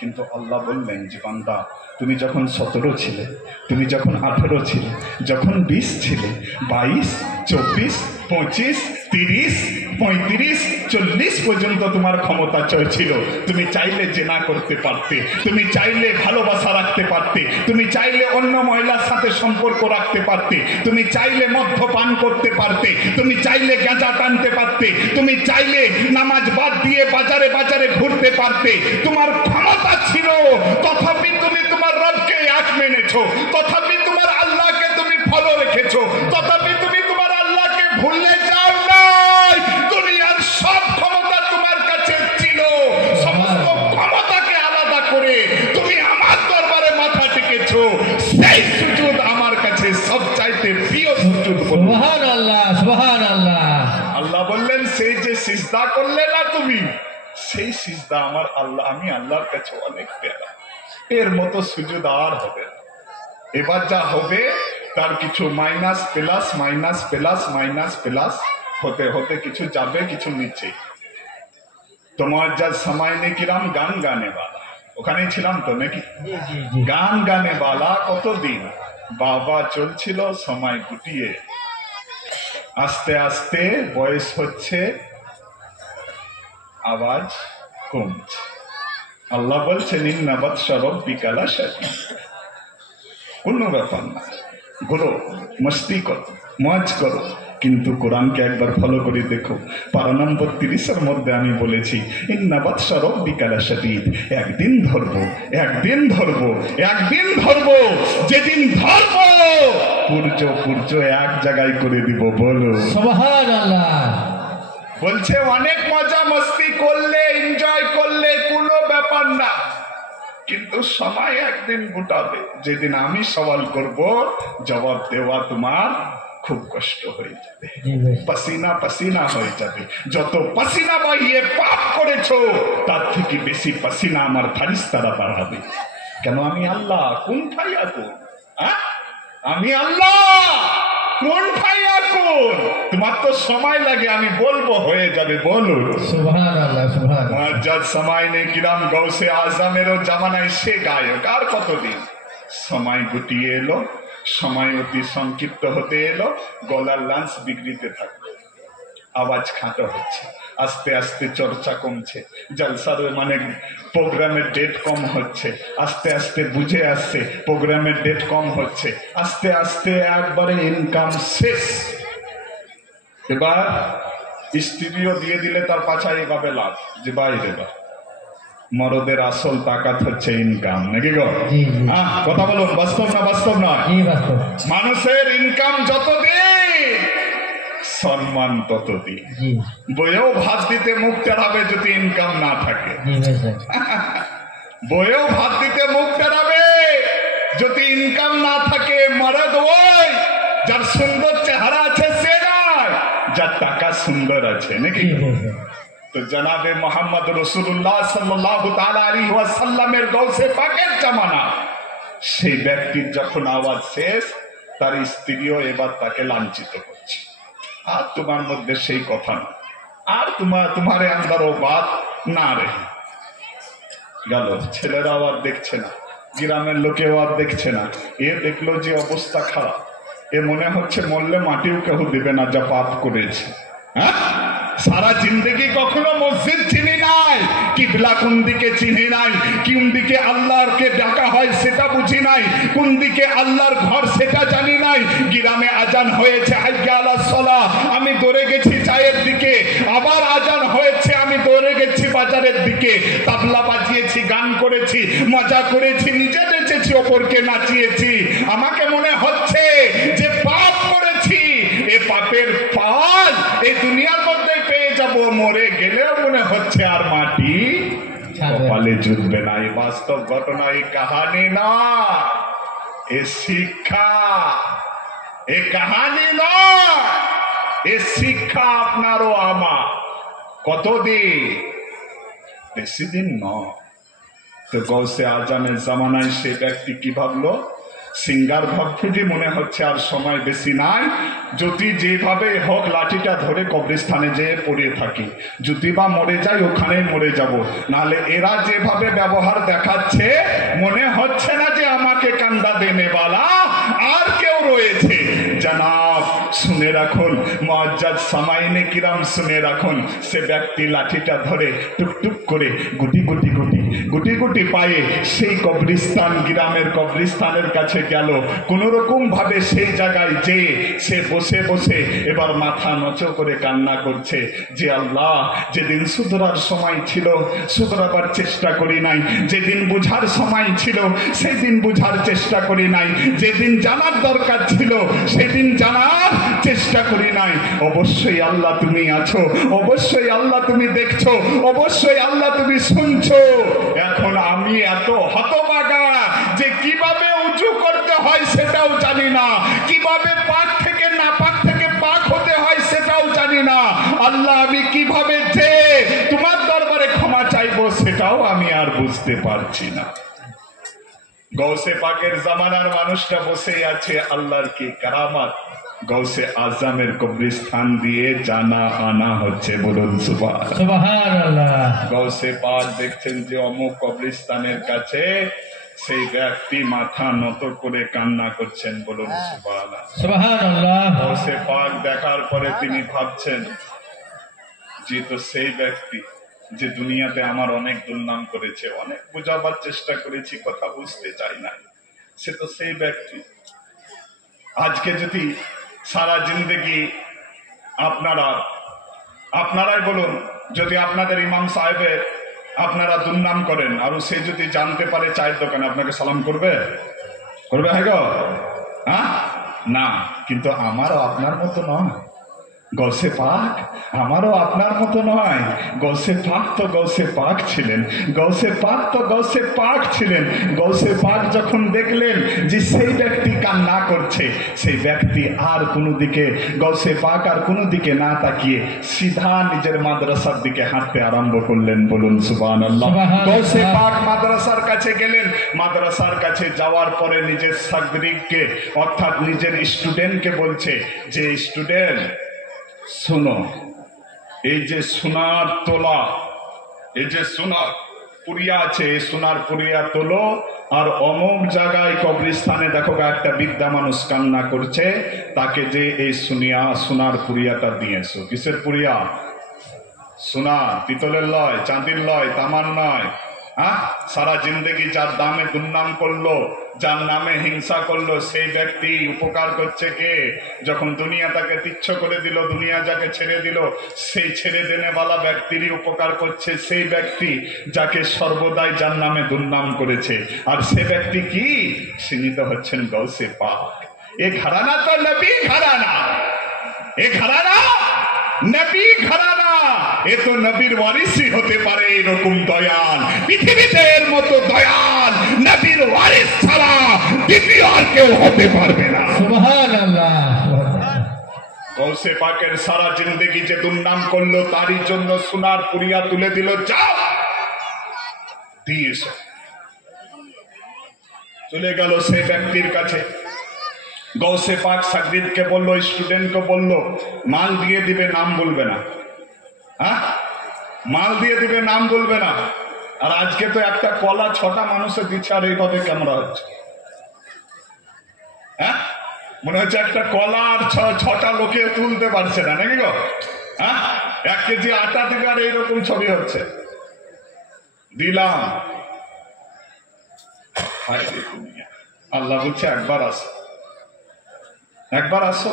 কিন্তু আল্লাহ বললেন যে বান্দা, তুমি যখন 17 ছিলে, তুমি যখন 18 ছিলে, যখন 20 ছিলে, 22, 24, 25, 30, 35, 40 পর্যন্ত তোমার ক্ষমতা ছিল। তুমি চাইলে জেনা করতে পারতে, তুমি চাইলে ভালোবাসা রাখতে পারতে, তুমি চাইলে অন্য মহিলার সাথে সম্পর্ক রাখতে পারতে, তুমি চাইলে মদ্যপান করতে পারতে, তুমি চাইলে গাঁজা টানতে পারতে, তুমি চাইলে নামাজ বাদ দিয়ে বাজারে বাজারে ঘুরতে পারতে। তোমার ক্ষমতা ছিল, তথাপি তুমি তোমার রবকে এক মেনেছো, তথাপি তোমার আল্লাহকে তুমি ফলো রেখেছো, তথাপি তুমি তোমার আল্লাহকে ভুলে যাও নাই। দুনিয়ার সব ক্ষমতা তোমার কাছে ছিল, সমস্ত ক্ষমতাকে আলাদা করে তুমি আমার দরবারে মাথা টেকেছো। সেই সুজুদ আমার কাছে সবচাইতে প্রিয় সুজুদ। সুবহানাল্লাহ, সুবহানাল্লাহ। আল্লাহ বললেন সেই যে সিজদা করলে না তুমি, সেই সিজদা আমার আল্লাহ, আমি আল্লাহর কাছে অনেক প্যারা। এর মতো সুজুদ আর হবে না। এবার যা হবে তার কিছু minus plus minus plus minus plus হতে হতে কিছু যাবে, কিছু নিচে। তোমার যা সামাইনে কিরাম, গান গানে বালা, ওখানেই ছিলাম তো নাকি? গান গানে বালা কতদিন বাবা চলছিল, সময় গুটিয়ে আস্তে আস্তে বয়স হচ্ছে, আওয়াজ কমছে। আল্লাহ বলছেন ইন্না বাতশা রাব্বিকা লাশাদীদ। কোনো ব্যাপার না, ঘুরো, মস্তি করো, মজ করো, কিন্তু কোরআনকে একবার ফলো করে দেখো। পারা নম্বর 30-এর মধ্যে আমি বলেছি ইন্না বাতশা রাব্বিকা লাশাদীদ। একদিন ধরবো, একদিন ধরবো, একদিন ধরবো, যেদিন ধরবো সূর্য এক জায়গায় করে দিব। বলো সুবহানাল্লাহ। বলছে অনেক মজা মস্তি করলে, এনজয় করলে কোনো ব্যাপার না, কিন্তু সময় একদিন গুটাবে, যেদিন আমি সওয়াল করব, জবাব দেওয়া তোমার খুব কষ্ট হয়ে যাবে, পাসিনা পাসিনা হয়ে যাবে। যত পাসিনা বাইয়ে পাপ করেছো, তার থেকে বেশি পাসিনা আমার ফারিস্তারা বাড়াবে। কেন আমি আল্লাহ কোন ফায়াকুন, আমি আল্লাহ কোন ফায়াকুন। তোমার তো সময় লাগে, আমি বলবো হয়ে যাবে, বলুন সুবহানাল্লাহ সুবহানাল্লাহ। মুআজ্জাজ সামাইনে কিরাম গৌসে আজমেরও জামানায় সে গায়ক, আর কতদিন। সময় গুটিয়ে এলো, সময় অতি সংক্ষিপ্ত হতে এলো, গলার লাঞ্চ বিগড়িতে থাকলো, আওয়াজ খাটো হচ্ছে, আস্তে আস্তে চর্চা কমছে, জলসার মানে প্রোগ্রামের ডেট কম হচ্ছে, আস্তে আস্তে বুঝে আসছে প্রোগ্রামের ডেট কম হচ্ছে, আস্তে আস্তে একবারে ইনকাম শেষ। এবার স্ত্রীও দিয়ে দিলে তার পাছায় এভাবে লাভ যে বাইরে বা মরদের আসল তাকাত হচ্ছে ইনকাম, নাকি গো? কথা বলুন, বাস্তব না বাস্তব নয়? মানুষের ইনকাম যতদিন সম্মান ততদিন। বইয়েও ভাত দিতে মুখ টেরাবে যদি ইনকাম না থাকে, বইয়েও ভাত দিতে মুখ টেরাবে যদি ইনকাম না থাকে। মরদ ওই যার সুন্দর চেহারা আছে সে নয়, যার টাকা সুন্দর আছে, নাকি? তো জনাবে মোহাম্মদ রসুল্লাহ সাল্লাল্লাহু তাআলা আলাইহি ওয়াসাল্লামের গৌসে পাকের জামানা, সেই ব্যক্তির যখন আওয়াজ শেষ, তার স্ত্রীও এবার তাকে লাঞ্ছিত করছে। আর তোমার মধ্যে সেই কথা না, আর তোমারে আন্দারও বাত না রে গেল। ছেলেরাও আর দেখছে না, গ্রামের লোকেও আর দেখছে না। এ দেখলো যে অবস্থা খারাপ, এ মনে হচ্ছে মরলে মাটিও কেউ দেবে না, যা পাপ করেছে। হ্যাঁ, সারা জিন্দগি কখনো মসজিদ চিনি নাই, কিবলা কোন দিকে চিনি নাই, কোন দিকে আল্লাহকে ডাকা হয় সেটা বুঝি নাই, কোন দিকে আল্লাহর ঘর সেটা জানি নাই। গ্রামে আজান হয়েছে হাইয়া আলাস সালাহ, আমি দৌড়ে গেছি চায়ের দিকে, আবার আজান হয়েছে আমি দৌড়ে গেছি বাজারের দিকে, তাবলা বাজিয়েছি, গান করেছি, মজা করেছি, নিজে নেচেছি, অপরকে নাচিয়েছি। আমাকে মনে হচ্ছে যে পাপ করেছি, এ পাপের ফল এই দুনিয়ার মধ্যে পেয়ে যাব, মরে গেলেও মনে হচ্ছে আর মাটি কপালে জুটবে না। এই বাস্তব ঘটনা, এই কাহানি না, এ শিক্ষা, এ কাহানি না, এ শিক্ষা আপনারও আমার। কতদিন? বেশি দিন নয়। তো গৌসে আজমের জামানায় সে ব্যক্তি কি ভাবলো? সিঙ্গার ভাবছে যে মনে হচ্ছে আর সময় বেশি নাই, যদি যেভাবে হোক লাঠিটা ধরে কবরস্থানে যেয়ে পড়ে থাকি, যদি বা মরে যাই ওখানে মরে যাব। নাহলে এরা যেভাবে ব্যবহার দেখাচ্ছে মনে হচ্ছে না যে আমাকে কান্দা দেনেওয়ালা আর কেউ রয়েছে। জনাব শুনে রাখুন, মুআজ্জাজ সামাইনে কিরাম শুনে রাখুন, সে ব্যক্তি লাঠিটা ধরে টুকটুক করে গুটি গুটি গুটি গুটি গুটি পায়ে সেই কবরস্থান, গ্রামের কবরস্থানের কাছে গেল। কোন রকম ভাবে সেই জায়গায় যে সে বসে বসে এবার মাথা নচো করে কান্না করছে যে আল্লাহ, যেদিন শুধরার সময় ছিল শুধরাবার চেষ্টা করি নাই, যেদিন বুঝার সময় ছিল সেদিন বুঝার চেষ্টা করি নাই, যেদিন জানার দরকার ছিল সেদিন জানার চেষ্টা করি নাই। অবশ্যই আল্লাহ তুমি আছো, অবশ্যই আল্লাহ তুমি দেখছো, অবশ্যই আল্লাহ তুমি শুনছো। এখন আমি এত হতভাগা যে কিভাবে উঁচু করতে হয় সেটাও জানি না, কিভাবে পাক থেকে না পাক থেকে পাক হতে হয় সেটাও জানি না। আল্লাহ, আমি কিভাবে যে তোমার দরবারে ক্ষমা চাইবো সেটাও আমি আর বুঝতে পারছি না। গৌসে পাকের জামানার মানুষটা বসে আছে, আল্লাহর কি কারামাত, গৌসে আজমের কবরস্থান দিয়ে জানা আনা হচ্ছে। বলুন সুবহানাল্লাহ। গৌসে পাক দেখছেন যে অমুক কবরস্থানের কাছে সেই ব্যক্তি মাথা নত করে কান্না করছেন। বলুন সুবহানাল্লাহ। গৌসে পাক দেখার পরে তিনি ভাবছেন যে তো সেই ব্যক্তি যে দুনিয়াতে আমার অনেক দুর্নাম করেছে, অনেক বোঝাবার চেষ্টা করেছি, কথা বুঝতে চাই না, সে তো সেই ব্যক্তি। আজকে যদি সারা জিন্দগি আপনারাই বলুন, যদি আপনাদের ইমাম সাহেবের আপনারা দুর্নাম করেন আর সে যদি জানতে পারে চায়ের দোকানে, আপনাকে সালাম করবে? করবে? হ্যাঁ গো, হ্যাঁ না। কিন্তু আমারও আপনার মতো নয়, গৌসে পাক আমারও আপনার মতো নয়। গৌসে পাক তো গৌসে পাক ছিলেন, গৌসে পাক তো গৌসে পাক ছিলেন। গৌসে পাক যখন দেখলেন যে সেই ব্যক্তি কান্না করছে, সেই ব্যক্তি আর কোনো দিকে, গৌসে পাক আর কোনো দিকে না তাকিয়ে সিধা নিজের মাদ্রাসার দিকে হাঁটতে আরম্ভ করলেন। বলুন সুবহানাল্লাহ। গৌসে পাক মাদ্রাসার কাছে গেলেন। মাদ্রাসার কাছে যাওয়ার পরে নিজের ছাত্রীকে অর্থাৎ নিজের স্টুডেন্টকে বলছে যে স্টুডেন্ট শোনো, এই যে সোনার তোলা, এই যে সোনার পুরিয়া আছে, এই সোনার পুরিয়া তোলো আর অমুক জায়গায় কবরস্থানে দেখো একটা বৃদ্ধা মানুষ কান্না করছে, তাকে যে এই সোনার পুরিয়াটা দিয়েছো। কিসের পুরিয়া? সোনার, পিতলের লয়, চাঁদির লয়, তামার নয়। সারা জিন্দগি যার দামে দুর্নাম করলো, যার নামে হিংসা করলো, সেই ব্যক্তি উপকার করছে কে? যখন দুনিয়া তাকে তুচ্ছ করে দিল, দুনিয়া যাকে ছেড়ে দিল, সেই ছেড়ে দেনেওয়ালা ব্যক্তিরই উপকার করছে সেই ব্যক্তি যাকে সর্বদাই যার নামে দুর্নাম করেছে। আর সে ব্যক্তি কি? সীমিত হচ্ছেন গৌসে পাক। এ ঘরানা তো নবী ঘরানা, এ ঘরানা নবী ঘরানা, এ তো নবীর ওয়ারিসই হতে পারে এরকম দয়াল। পৃথিবীতে এর মতো দয়াল নবীর ওয়ারিস ছাড়া দ্বিতীয় আর কেউ হতে পারবে না। সুবহানাল্লাহ। গৌসে পাকের সারা জিন্দগি যে দুর্নাম করলো, তারই জন্য সোনার পুরিয়া তুলে দিল। যাও দিয়েছ। চলে গেল সেই ব্যক্তির কাছে। গৌসে পাক সাগরিদকে বললো, স্টুডেন্টকে বললো, মাল দিয়ে দিবে, নাম বলবে না। মাল দিয়ে দিবে, নাম বলবে না। আর আজকে তো একটা কলা 6টা মানুষের দিচ্ছে, আর এইভাবে ক্যামেরা হচ্ছে। মনে হচ্ছে একটা কলা আর 6টা লোকে তুলতে পারছে না, নাকি গো? 1 কেজি আটা দিবে আর এইরকম ছবি হচ্ছে। দিলাম। আল্লাহ বলছে একবার আসো, একবার আসো,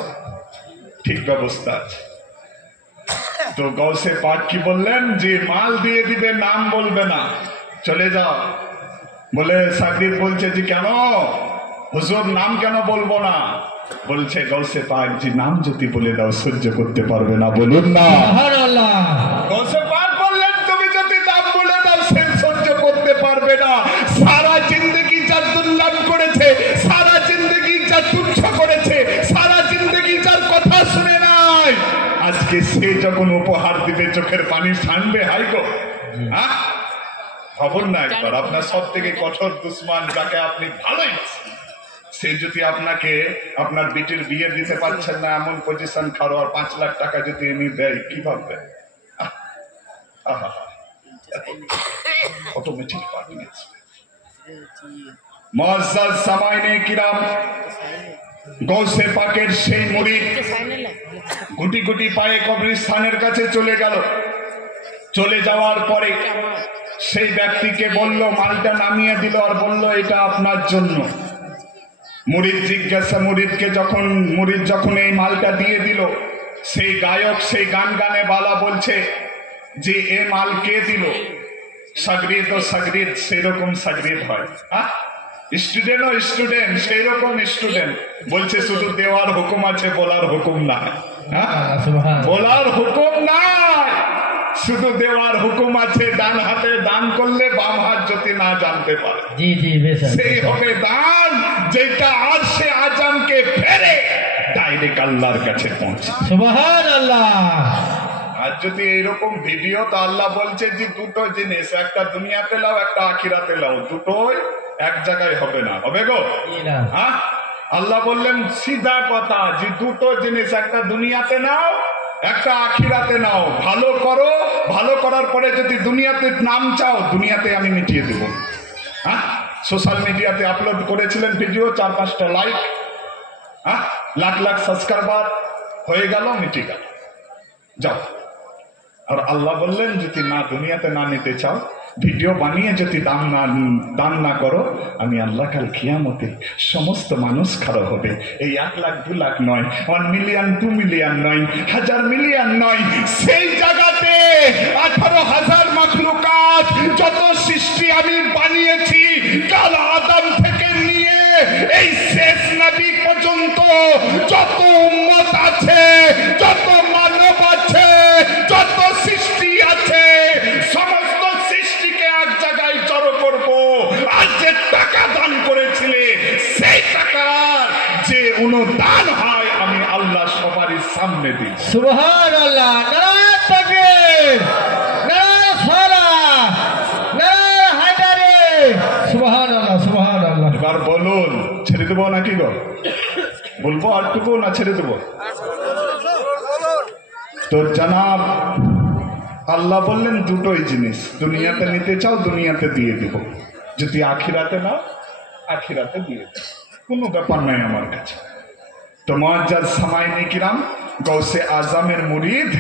ঠিক ব্যবস্থা আছে। তো গৌসে পাক কি বললেন যে মাল দিয়ে দিবে, নাম বলবে না, চলে যাও। বলে সাগরিদ বলছে যে কেন হুজুর, নাম কেন বলবো না? বলছে গৌসে পাক যে নাম যদি বলে দাও সহ্য করতে পারবে না। বলুন না সুবহানাল্লাহ। গৌসে পাক বললেন তুমি যদি নাম বলে দাও সে সহ্য করতে পারবে না। সারা জিন্দগি যার দুর্নাম করেছে, সারা জিন্দগি যার তুচ্ছ করেছে, সারা জিন্দগি যার কথা শুনে নাই, আজকে সে যখন উপহার দিবে চোখের পানি ছাড়বে। হাই গো, ভাবুন না একবার, আপনার সব থেকে কঠোর দুশ্মন যাকে আপনি ভালোই, সে যদি আপনাকে আপনার বেটির বিয়ে দিতে পারছেন না, এমন পজিশন খারো, আর 5 লাখ টাকা যদি এনে দেয়, কি ভাববে? অটোমেটিক পারবে। মুআজ্জাজ সামাইনে কিরাম, গৌসে পাকের সেই মুরিদ গুটি গুটি পায়ে কবরস্থানের কাছে চলে গেল। চলে যাওয়ার পরে সেই ব্যক্তিকে বলল, মালটা নামিয়ে দিল আর বলল এটা আপনার জন্য। মুরিদ জিজ্ঞাসা, মুরিদ যখন এই মালটা দিয়ে দিল, সেই গায়ক, সেই গানে বালা বলছে যে এ মাল কে দিল? সাগরিদ। ও সাগরিদ সেরকম সাগরিদ হয়, স্টুডেন্ট ও স্টুডেন্ট সেই রকম স্টুডেন্ট। বলছে শুধু দেওয়ার হুকুম আছে, বলার হুকুম না। বলার হুকুম নাই, শুধু দেওয়ার হুকুম আছে। ডান হাতে দান করলে বাম হাত যদি না জানতে পারে, সেই হবে দান যেটা আরশে আজমকে ফেরে ডাইরেক্ট আল্লাহর কাছে পৌঁছে। সুবহানাল্লাহ। আর যদি এইরকম ভিডিও, তো আল্লাহ বলছে যে দুটো জিনিস, একটা দুনিয়াতে লাও, একটা আখিরাতে লাও, দুটোই এক জায়গায় হবে না। হবে গো? আল্লাহ বললেন সিধা কথা যে দুটো জিনিস, একটা দুনিয়াতে নাও, একটা আখিরাতে নাও। ভালো করো, ভালো করার পরে যদি দুনিয়াতে নাম চাও, দুনিয়াতে আমি মিটিয়ে দেব। সোশ্যাল মিডিয়াতে আপলোড করেছিলেন ভিডিও, 4-5টা লাইক, লাখ লাখ সাবস্ক্রাইবার হয়ে গেল, মিটে গেল, যাও। আর আল্লাহ বললেন যদি না দুনিয়াতে না নিতে চাও, ভিডিও বানিয়ে যদি দান না করো, আমি আল্লাহ কাল কিয়ামতে সমস্ত মানুষ খারাপ হবে। এই 1 লাখ 2 লাখ নয়, 1 মিলিয়ন 2 মিলিয়ন নয়, 1000 মিলিয়ন নয়, সেই জায়গাতে 18,000 মাখলুকাত যত সৃষ্টি আমি বানিয়েছি, কাল আদম থেকে নিয়ে এই শেষ নবী পর্যন্ত যত উম্মত আছে, যত মানুষ সামনে দিন। সুবহানাল্লাহ, নারায়ে তাকবীর, নারায়ে সালাত, নারায়ে হায়দারি। সুবহানাল্লাহ, সুবহানাল্লাহ। এবার বলুন, ছেড়ে দেবো নাকি গো? বলবো আরটুকু না ছেড়ে দেবো? তো জানাব আল্লাহ বললেন দুটোই জিনিস, দুনিয়াতে নিতে চাও দুনিয়াতে দিয়ে দেব, যদি আখিরাতে নাও আখিরাতে দিয়ে দেব, কোনো ব্যাপার নাই আমার কাছে। তো মুআজ্জাজ সামাইনে কিরাম, গৌসে আজমের মুরিদ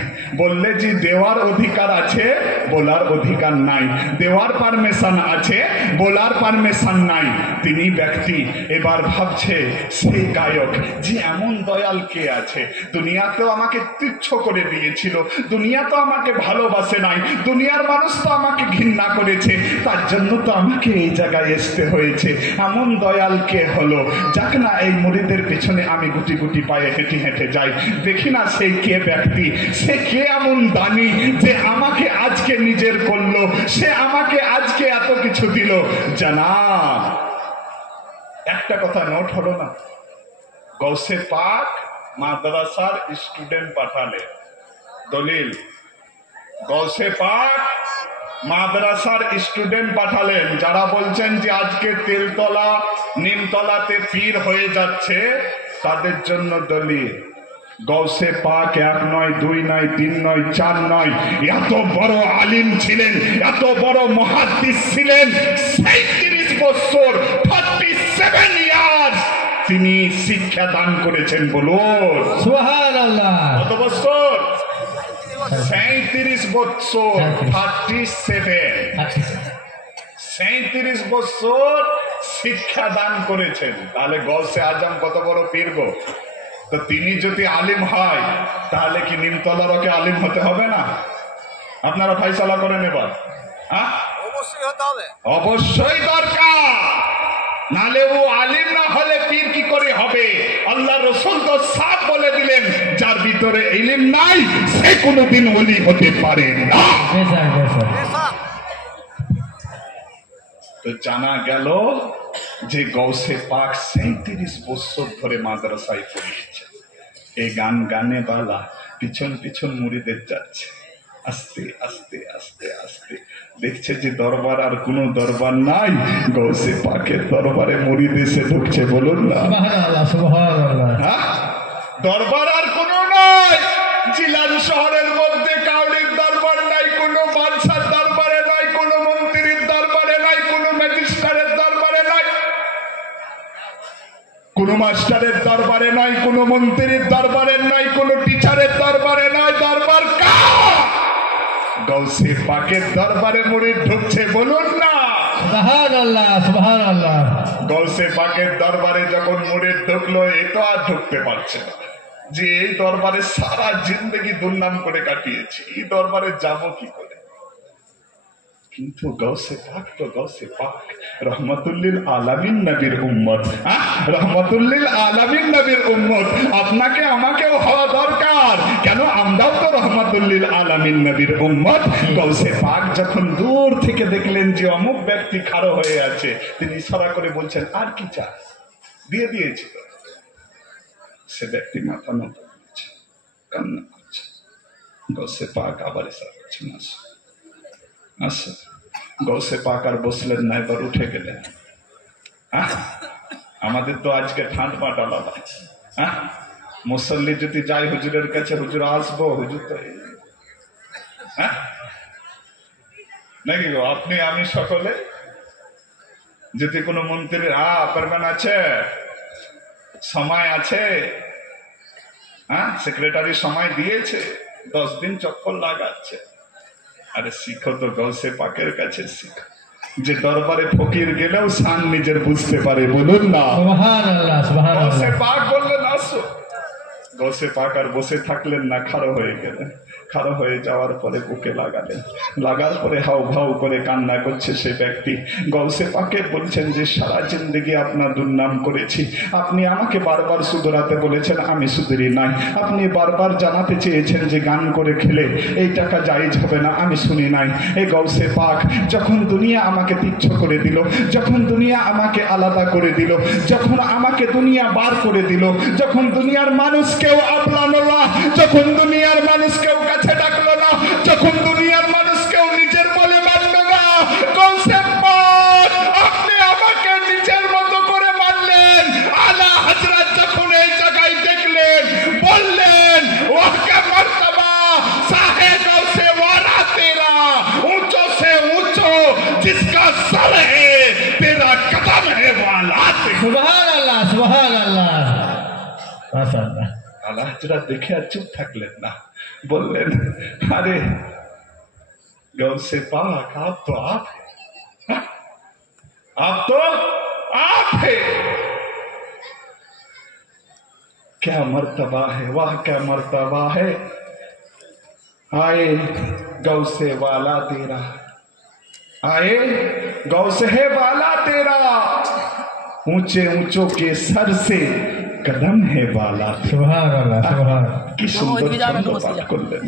বললে যে দেওয়ার অধিকার আছে, বলার অধিকার নাই, দেওয়ার পারমিশন আছে, বলার পারমিশন নাই। তিনি ব্যক্তি এবার ভাবছে সেই গায়ক যে এমন দয়াল কে আছে, দুনিয়াতেও আমাকে তুচ্ছ করে দিয়েছিল, দুনিয়া তো আমাকে ভালোবাসে নাই, দুনিয়ার মানুষ তো আমাকে ঘৃণা করেছে, তার জন্য তো আমাকে এই জায়গায় আসতে হয়েছে। এমন দয়াল কে হলো, যাক না এই মুরিদের পেছনে আমি গুটি গুটি পায়ে হেঁটে হেঁটে যাই, দেখি না সেই কে ব্যক্তি, সে কে এমন দানি যে আমাকে আজকে নিজের করলো, সে আমাকে আজকে এত কিছু দিল। জানাব একটা কথা নোট হলো না, গৌসে পাক মাদ্রাসার স্টুডেন্ট পাঠালে, দলিল গৌসে পাক মাদ্রাসার স্টুডেন্ট পাঠালেন, যারা বলছেন যে আজকে তেলতলা নিমতলাতে পীর হয়ে যাচ্ছে তাদের জন্য দলিল। গৌসে পাক এক নয়, দুই নয়, তিন নয়, চার নয়, এত বড় আলিম ছিলেন, এত বড় মুহাদ্দিস ছিলেন, 37 বছর 47 ইয়ার্স তিনি শিক্ষা দান করেছেন। বলুন সুবহানাল্লাহ। কত বছর? 37 বছর, 37 বছর শিক্ষা দান করেছেন। তাহলে গৌসে আজম কত বড় পীর গো। তো তিনি যদি আলিম হয় তাহলে কি নিমতলার ওকে আলিম হতে হবে না? আপনারা ফাইসালা করেন এবার। অবশ্যই হতে হবে, অবশ্যই দরকার, নালে ও আলিম না হলে পীর কি করে হবে? আল্লাহ রসুল তো সাফ বলে দিলেন, যার ভিতরে ইলম নাই সে কোনোদিন ওলি হতে পারে না। তো জানা গেল যে গৌসে পাক 37 বছর ধরে মাদ্রাসায় পড়িয়েছে। এই গান গানে বালা পিছন পিছন মুরিদের যাচ্ছে, আস্তে আস্তে আস্তে আস্তে দেখছে যে দরবার আর কোনো দরবার নাই, গৌসে পাকের দরবারে মুরিদ এসে ঢুকছে। বলুন না সুবহানাল্লাহ, সুবহানাল্লাহ। হ্যাঁ, দরবার আর কোনো নাই। জিলান শহরের মধ্যে কাউরির দরবার নাই, কোনো বাদশার দরবারে নাই, কোনো মন্ত্রীর দরবারে নাই, কোনো ম্যাজিস্ট্রেটের দরবারে নাই, কোনো মাস্টারের দরবারে নাই, কোনো মন্ত্রীর দরবারে নাই, কোনো টিচারের দরবারে নাই। দরবার কার? গৌসে পাকের দরবারে মুরিদ ঢুকছে। বলুন না সুবহানাল্লাহ, সুবহানাল্লাহ। গৌসে পাকের দরবারে যখন মুরিদ ঢুকলো, এ তো আর ঢুকতে পারছে না, যে এই দরবারে সারা জিন্দগি দুর্নাম করে কাটিয়েছি, এই দরবারে যাব কি করে? কিন্তু গৌসে পাক তো গৌসে পাক, রহমাতুল্লিল আলামিন নবীর উম্মত, রহমাতুল্লিল আলামিন নবীর উম্মত। আপনাকে আমাকেও হওয়া দরকার, কেন আমরাও তো রহমাতুল্লিল আলামিন নবীর উম্মত। গৌসে পাক যখন দূর থেকে দেখলেন যে অমুক ব্যক্তি খাড়ো হয়ে আছে, তিনি ইশারা করে বলছেন, আর কি চাস? দিয়ে দিয়েছি। সে ব্যক্তি মাথা নত করছে, কান্না করছে। গৌসে পাক আবার ইশারা করছেন, আসো আসো। গৌসে পাক আর বসলেন না, এবার উঠে গেলেন। আমাদের তো আজকে ঠান্ড পাট আলাদা। মুসল্লি যদি যাই হুজুরের কাছে, হুজুর আসবো, হুজুর তো নাকি গো, আপনি আমি সকলে যদি কোনো মন্ত্রী পারবেন আছে, সময় আছে, সেক্রেটারি সময় দিয়েছে, 10 দিন চক্কর লাগাচ্ছে। আরে শিখো তো গৌসে পাকের কাছে শিখো, যে দরবারে ফকির গেলেও শান নিজের বুঝতে পারে। বলুন না সুবহানাল্লাহ, সুবহানাল্লাহ। গৌসে পাক বললেন আসো। গৌসে পাক আর বসে থাকলেন না, খাড়ো হয়ে গেলেন। খাড়ো হয়ে যাওয়ার পরে বুকে লাগালেন, লাগার পরে হাউ ভাউ করে কান্না করছে সে ব্যক্তি। গৌসে পাকে বলছেন যে সারা জিন্দগি আপনার দুর্নাম করেছি, আপনি আমাকে বারবার শুধরাতে বলেছেন, আমি শুধরি নাই। আপনি বারবার জানাতে চেয়েছেন যে গান করে খেলে এই টাকা জায়েজ হবে না, আমি শুনি নাই। এই গৌসে পাক যখন দুনিয়া আমাকে তুচ্ছ করে দিল, যখন দুনিয়া আমাকে আলাদা করে দিল, যখন আমাকে দুনিয়া বার করে দিল, যখন দুনিয়ার মানুষ কেউ আপনারা যখন দুনিয়ার মানুষ কেউ কাছে ডাকলো না, যখন দুনিয়ার মানুষ কেউ নিজের বলে মানল না, গৌসে পাক আপনি আমাকে নিজের মতো করে মানলেন। আলা হযরত যখন এই জায়গায় দেখলেন, বললেন ওয়াকা মর্তবা সাহে গৌসে ওয়ালা তেরা ऊंचो से ऊंचो जिसका सर है तेरा कदम है वाला। সুবহান আল্লাহ, সুবহান আল্লাহ, মাশাআল্লাহ। আলা হযরত দেখে আর চুপ থাকলেন না, বললেন আরে गौसे पाक आप तो आप है, आप तो आप है। क्या मर्तबा है, वाह क्या मर्तबा है। आए गौसे वाला तेरा, आए गौसे है वाला तेरा, ऊंचे ऊंचों के सर से कदम है वाला। সুবহান আল্লাহ, সুবহান। কি সুন্দর ছন্দ পাঠ করলেন।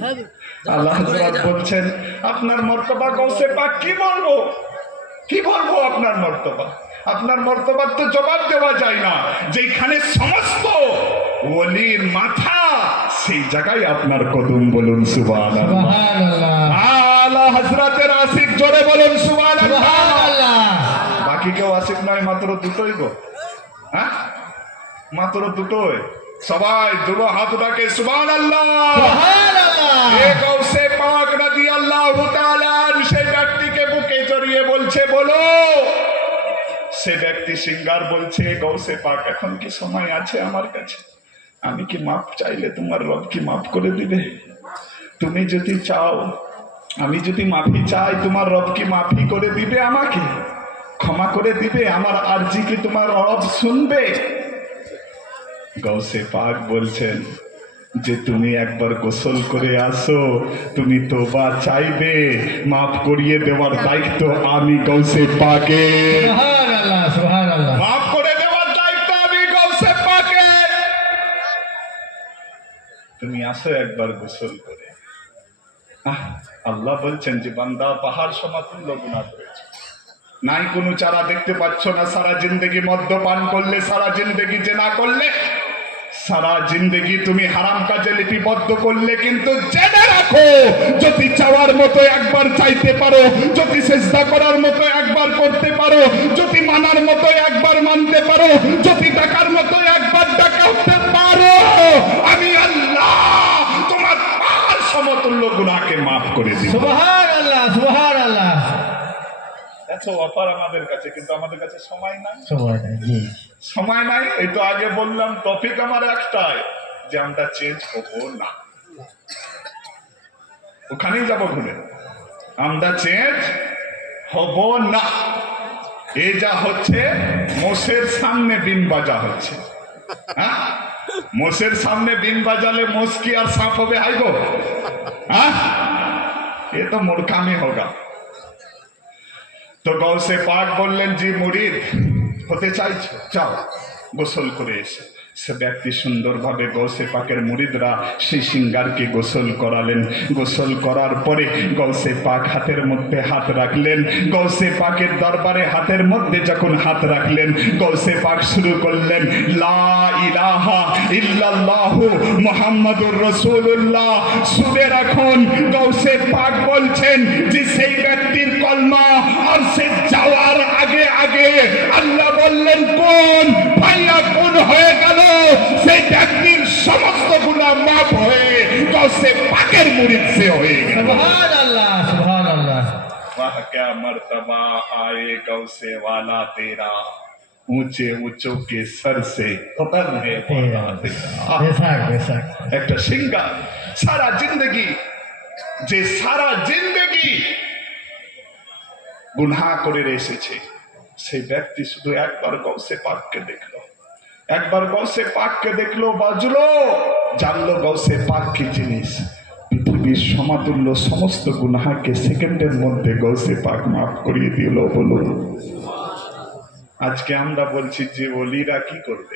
আল্লাহ হযরত বলছেন আপনার মর্তবা গৌসে পাক, কি বলবো কি বলবো আপনার মর্তবা, আপনার মর্তবার তো জবাব দেওয়া যায় না। যেখানে সমস্ত ওলির মাথা, সেই জায়গায় আপনার কদম। বলুন সুবহানাল্লাহ, সুবহানাল্লাহ। আলা হযরতের আশিক জোরে বলুন সুবহানাল্লাহ। সুবহানাল্লাহ। বাকি কেউ আশিক নয়, মাত্র দুটোই গো, হ্যাঁ মাত্র দুটোই। সবাই দুটো হাত উঠাকে সুবহানাল্লাহ, সুবহানাল্লাহ। এ গৌসে পাক রাদিয়াল্লাহু তাআলা সেই ব্যক্তিকে বুকে জড়িয়ে বলছে বলো। সে ব্যক্তি সিঙ্গার বলছে গৌসে পাক এখন কি সময় আছে আমার কাছে? আমি কি মাপ চাইলে তোমার রব কি মাফ করে দিবে? তুমি যদি চাও, আমি যদি মাফি চাই, তোমার রব কি মাফি করে দিবে? আমাকে ক্ষমা করে দিবে? আমার আরজি কি তোমার রব শুনবে? গৌসে পাক বলছেন যে তুমি একবার গোসল করে আসো, তুমি তোবা চাইবে, মাফ করিয়ে দেওয়ার দায়িত্ব আমি গৌসে পাকের। সুবহানাল্লাহ, সুবহানাল্লাহ। মাফ করে দেওয়ার দায়িত্ব আমি গৌসে পাকের। তুমি আসো একবার গোসল করে। আল্লাহ বলছেন যে বান্দা পাহাড় সমাতুল্য গুনাহ করেছে, নাই কোনো চারা দেখতে পাচ্ছ না। সারা জিন্দগি মদ্যপান করলে, সারা জিন্দগি জেনা করলে, সারা জিন্দগি তুমি হারাম কাজে লিপিবদ্ধ করলে, কিন্তু জেনে রাখো যদি চাওয়ার মতো একবার চাইতে পারো, যদি চেষ্টা করার মতো একবার করতে পারো, যদি মানার মতো একবার মানতে পারো, যদি টাকার মতো একবার টাকাতে পারো, আমি আল্লাহ তোমার পাহাড় সমতুল্য গুনাহকে মাফ করে দিব। সুবহানাল্লাহ, সুবহানাল্লাহ। এত অফার আমাদের কাছে, কিন্তু আমাদের কাছে সময় নাই। সময় নাই। এই তো আগে বললাম টপিক আমার একটাই, যে আমরা চেঞ্জ হবো না, ওখানেই যাবো ঘুরে। আমরা চেঞ্জ হব না। এই যা হচ্ছে, মোষের সামনে বিন বাজা হচ্ছে। হ্যাঁ, মোষের সামনে বিন বাজালে মোষ কি আর সাপ হবে? আইগো, হ্যাঁ, এ তো মূর্খামি হোগা। তো গৌসে পাক বললেন জি মুরিদ হতে চাইছো, যাও গোসল করে এসে। সে ব্যক্তি সুন্দরভাবে গৌসে পাকের মুরিদরা সেই সিঙ্গারকে গোসল করালেন। গোসল করার পরে গৌসে পাক হাতের মধ্যে হাত রাখলেন। গৌসে পাকের দরবারে হাতের মধ্যে যখন হাত রাখলেন, গৌসে পাক শুরু করলেন লা ইলাহা ইল্লাল্লাহু মুহাম্মাদুর রাসূলুল্লাহ। শুনে রাখুন, গৌসে পাক বলছেন যে সেই ব্যক্তির কলমা আর সে যাওয়ার আগে আগে আল্লাহ বললেন কোন ভাইয়া কোন হয়ে গেল, সেই ব্যক্তির সমস্ত গুনাহ মাফ হয়ে গৌসে পাকের মুরিদ সে হয়ে গেল। সুবহানাল্লাহ, সুবহানাল্লাহ। वाह क्या मर्तबा आए गौसे वाला तेरा, ऊंचे ऊंचों के सर से कदम है वाला तेरा। বেশাক, বেশাক। একটা সিঙ্গার সারা জিন্দগি, যে সারা জিন্দগি গুনাহ করে এসেছে, সেই ব্যক্তি শুধু একবার গৌসে পাককে দেখলো, একবার গৌসে পাককে দেখলো, বাজলো, জানলো গৌসে পাক কি জিনিস। পৃথিবীর সমাতুল্য সমস্ত গুনাহকে সেকেন্ডের মধ্যে গৌসে পাক মাফ করিয়ে দিল। বলুন, আজকে আমরা বলছি যে ওলিরা কি করবে,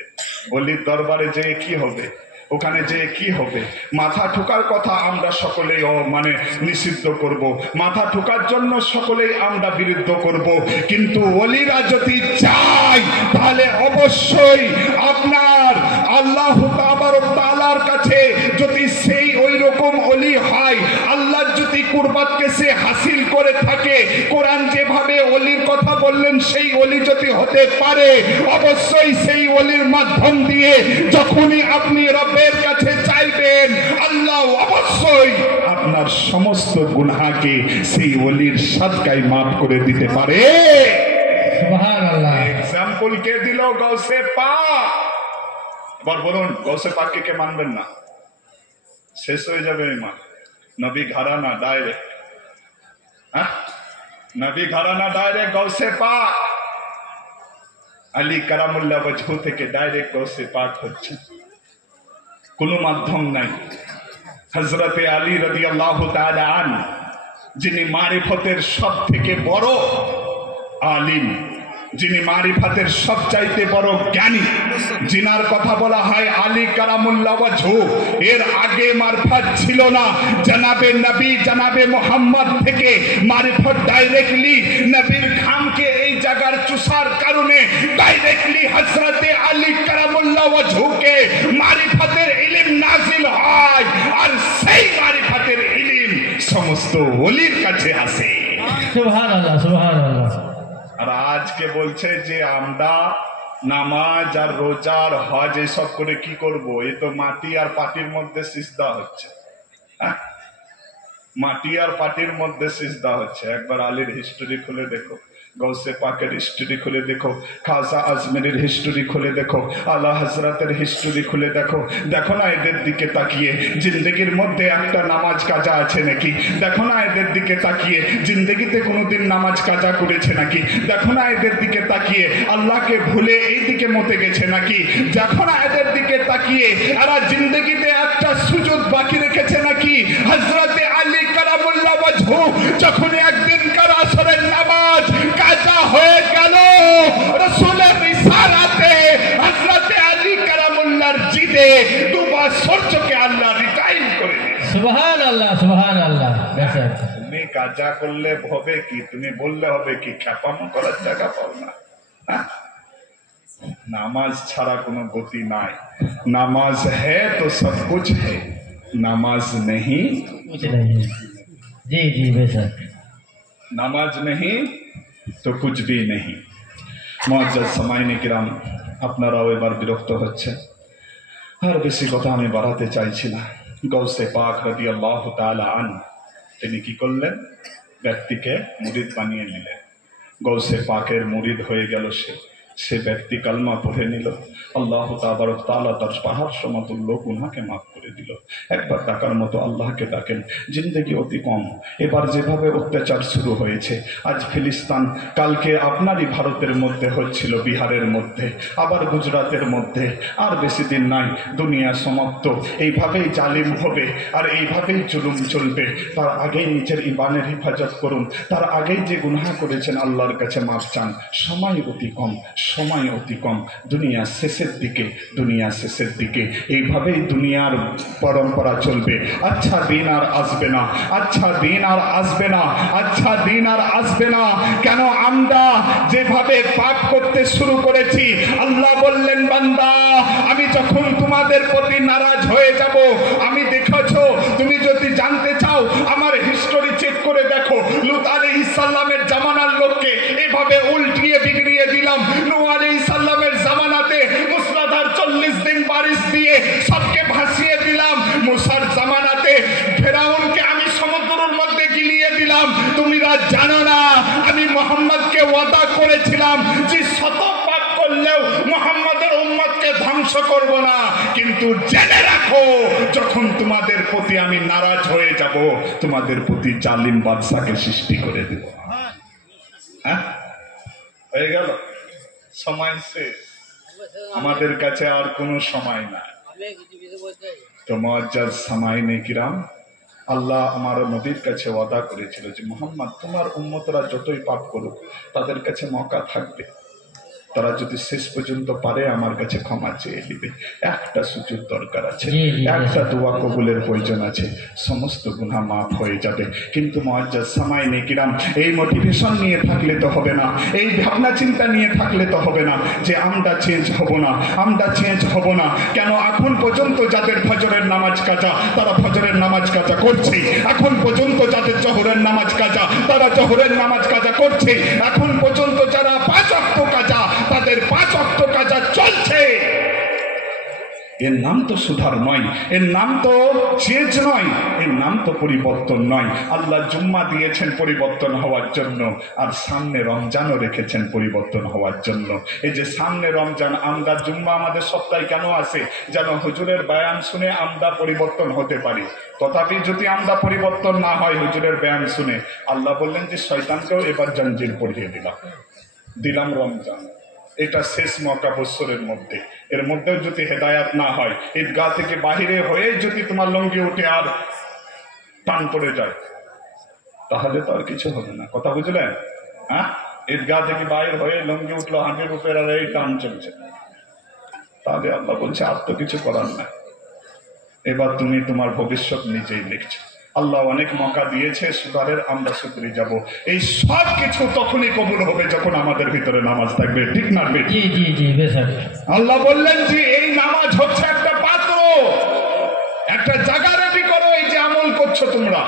ওলির দরবারে যে কি হবে, ওখানে যে কি হবে। মাথা ঠোকার কথা আমরা সকলেই মানে নিষিদ্ধ করব, মাথা ঠোকার জন্য সকলেই আমরা বিরুদ্ধ করব, কিন্তু ওলিরা যদি চায় তাহলে অবশ্যই আপনার আল্লাহ তাবারক তাআলার কাছে যদি সেই সে হাসিল করে থাকে, কোরআন যেভাবে ওলির কথা বললেন সেই ওলি যদি হতে পারে, অবশ্যই সেই ওলির মাধ্যম দিয়ে যখনই আপনি রবের কাছে চাইবেন, আল্লাহ অবশ্যই আপনার সমস্ত গুনাহকে সেই ওলির সাদকায় মাফ করে দিতে পারে। সুবহানাল্লাহ। এক্সাম্পল কে দিল? গৌসে পাক। এবার বলুন, গৌসে পাককে কে মানবেন না? শেষ হয়ে যাবে ইমান। নবী ঘরানা ডাইরেক্ট, নবী ঘরানা ডাইরেক্ট গৌসে পাক। আলী কারামুল্লাহ ওয়াজহু থেকে ডাইরেক্ট গৌসে পাক হচ্ছে, কোনো মাধ্যম নাই। হযরতে আলী রাদিয়াল্লাহু তাআলা আনহু, যিনি মারিফতের সব থেকে বড় আলিম, যিনি মারিফতের সবচাইতে বড় জ্ঞানী, জিনার কথা বলা হয় আলী কারামুল্লাহ ওয়াজহু, এর আগে মারফত ছিল না। জনাবে নবী জনাবে মোহাম্মদ থেকে মারিফত ডাইরেক্টলি নবীর খামকে এই জায়গার চুষার কারণে ডাইরেক্টলি হযরতে আলী কারামুল্লাহ ওয়াজহুকে মারিফতের ইলম নাজিল হয়, আর সেই মারিফতের ইলম সমস্ত ওলির কাছে আসে। সুবহানাল্লাহ, সুবহানাল্লাহ। আর আজকে বলছে যে আমরা নামাজ আর রোজা আর হজ এসব করে কি করব? এ তো মাটি আর পাটির মধ্যে সিজদা হচ্ছে, মাটি আর পাটির মধ্যে সিজদা হচ্ছে। একবার আলীর হিস্টোরি খুলে দেখো, গৌসে পাকের হিস্টোরি খুলে দেখো, খাজা আজমেরের হিস্টোরি খুলে দেখো, আলা হযরতের হিস্টোরি খুলে দেখো। দেখো না এদের দিকে তাকিয়ে জিন্দগির মধ্যে একটা নামাজ কাজা আছে নাকি? দেখো না এদের দিকে তাকিয়ে জিন্দগিতে কোনোদিন নামাজ কাজা করেছে নাকি? দেখো না এদের দিকে তাকিয়ে আল্লাহকে ভুলে এই দিকে মতে গেছে নাকি? দেখো না এদের দিকে তাকিয়ে এরা জিন্দগিতে একটা সুযোগ বাকি রেখেছে নাকি? হযরতে আলী কারামুল্লাহ ওয়াজহু যখন একদিন কার আসরের নামাজ কাজা হয়ে গেল, রাসূলের ইশারাতে হযরতে আলী কারামুল্লাহর জিদে দুবার সূর্যকে আল্লাহ রিটাইম করে দিলেন। সুবহানাল্লাহ, সুবহানাল্লাহ। বেশক তুমি কাজা করলে হবে কি? তুমি বললে হবে কি? খ্যাপামো করার জায়গা পাও না। নামাজ ছাড়া কোনো গতি নাই। নামাজ হ্যায় তো সব কুছ হ্যায়, নামাজ নেই कुछ नहीं। जी जी बेशक। নামাজ নেই তো কুছ ভি নেই। মুআজ্জাজ সামাইনে কিরাম, আপনারাও এবার বিরক্ত হচ্ছে, আর বেশি কথা আমি বাড়াতে চাইছি না। গৌসে পাক রাদিয়াল্লাহু তাআলা আনহু তিনি কি করলেন? ব্যক্তিকে মুরিদ বানিয়ে নিলেন। গৌসে পাকের মুরিদ হয়ে গেল সে ব্যক্তি কালমা পড়ে নিল। আল্লাহ তাবারক তাআলা তার পাহাড় সমতুল্য গুনাহকে মাফ করে দিল। একবার ডাকার মতো আল্লাহকে ডাকেন। জিন্দগি অতি কম। এবার যেভাবে অত্যাচার শুরু হয়েছে, আজ ফিলিস্তিন, কালকে আপনারই ভারতের মধ্যে হচ্ছিল, বিহারের মধ্যে, আবার গুজরাটের মধ্যে, আর বেশি দিন নাই দুনিয়া সমাপ্ত। এইভাবেই জালিম হবে আর এইভাবেই জুলুম চলবে। তার আগেই নিজের ইমানের হেফাজত করুন। তার আগেই যে গুনাহ করেছেন আল্লাহর কাছে মাফ চান। সময় অতি কম, সময় অতি কম। দুনিয়া শেষের দিকে, দুনিয়া শেষের দিকে। এইভাবেই দুনিয়ার পরম্পরা চলবে। আচ্ছা দিন আর আসবে না, আচ্ছা দিন আর আসবে না, আচ্ছা দিন আর আসবে না। কেন? আমরা যেভাবে পাপ করতে শুরু করেছি, আল্লাহ বললেন বান্দা আমি যখন তোমাদের প্রতি নারাজ হয়ে যাব, আমি দেখেছো, তুমি যদি জানতে চাও আমার হিস্টোরি চেক করে দেখো। লূত আলাইহিস সালামের জামানার লোককে এভাবে উল্টিয়ে বিগড়িয়ে দিলাম। নূহ আলাইহিস সালামের জামানাতে মুসলাধার 40 দিন বারিশ দিয়ে সবকে ভাসিয়ে দিলাম। মুসার জামানাতে ফেরাউনকে আমি সমুদ্রের মধ্যে গিলিয়ে দিলাম। তোমরা জানো না আমি মুহাম্মদকে ওয়াদা করেছিলাম যে শত পাপ করলেও মুহাম্মদের উম্মতকে ধ্বংস করব না। কিন্তু জেনে রাখো যখন তোমাদের প্রতি আমি নারাজ হয়ে যাব, তোমাদের প্রতি জালিম বাদশাকে সৃষ্টি করে দেব। হ্যাঁ, হয়ে গেল সময় শেষ। আমাদের কাছে আর কোনো সময় নাই। তো মুআজ্জাজ সামাইনে কিরাম, আল্লাহ আমার নবীর কাছে ওয়াদা করেছিল যে মুহাম্মদ তোমার উম্মতরা যতই পাপ করুক তাদের কাছে মওকা থাকবে, তারা যদি শেষ পর্যন্ত পারে আমার কাছে ক্ষমা চেয়ে নিবে। একটা সুযোগ দরকার আছে, একটা দোয়া কবুলের প্রয়োজন আছে, সমস্ত গুনাহ মাফ হয়ে যাবে। কিন্তু মুআজ্জাজ সামাইনে কিরাম, এই মোটিভেশন নিয়ে থাকলে তো হবে না, এই ভাবনা চিন্তা নিয়ে থাকলে তো হবে না যে আমরা চেঞ্জ হব না, আমরা চেঞ্জ হব না। কেন? এখন পর্যন্ত যাদের ফজরের নামাজ কাজা তারা ফজরের নামাজ কাজা করছে, এখন পর্যন্ত যাদের জোহরের নামাজ কাজা তারা জোহরের নামাজ কাজা করছে, এখন পর্যন্ত যারা 5 ওয়াক্ত কাজা তাদের 5 ওয়াক্ত কাজা চলছে। এর নাম তো সুধার নয়, এর নাম তো চেঞ্জ নয়, এর নাম তো পরিবর্তন নয়। আল্লাহ জুম্মা দিয়েছেন পরিবর্তন হওয়ার জন্য, আর সামনে রমজানও রেখেছেন পরিবর্তন হওয়ার জন্য। এই যে সামনে রমজান, আমরা জুম্মা আমাদের সপ্তাহে কেন আসে? যেন হুজুরের বয়ান শুনে আমরা পরিবর্তন হতে পারি। তথাপি যদি আমরা পরিবর্তন না হয় হুজুরের বয়ান শুনে, আল্লাহ বললেন যে শয়তানকেও এবার জঞ্জির পরিয়ে দিলাম রমজান। এটা শেষ মৌকা বছরের মধ্যে, এর মধ্যেও যদি হেদায়াত না হয়, ঈদগাহ থেকে বাহিরে হয়ে যদি তোমার লঙ্গি উঠে আর টান পড়ে যায়, তাহলে তো আর কিছু হবে না। কথা বুঝলেন? হ্যাঁ, ঈদগাহ থেকে বাহির হয়ে লঙ্গি উঠলো হাঁটির উপর, আর এই টান চলছে, তাহলে আল্লাহ বলছে আর তো কিছু করার নাই, এবার তুমি তোমার ভবিষ্যৎ নিজেই লিখছো। আল্লাহ অনেক মৌকা দিয়েছে সুধারের, আমরা সুধরে যাব। এই সব কিছু তখনই কবুল হবে যখন আমাদের ভিতরে নামাজ থাকবে, ঠিক না? আল্লাহ বললেন যে এই নামাজ হচ্ছে একটা পাত্র, একটা জায়গা রেডি করো। এই যে আমল করছো তোমরা,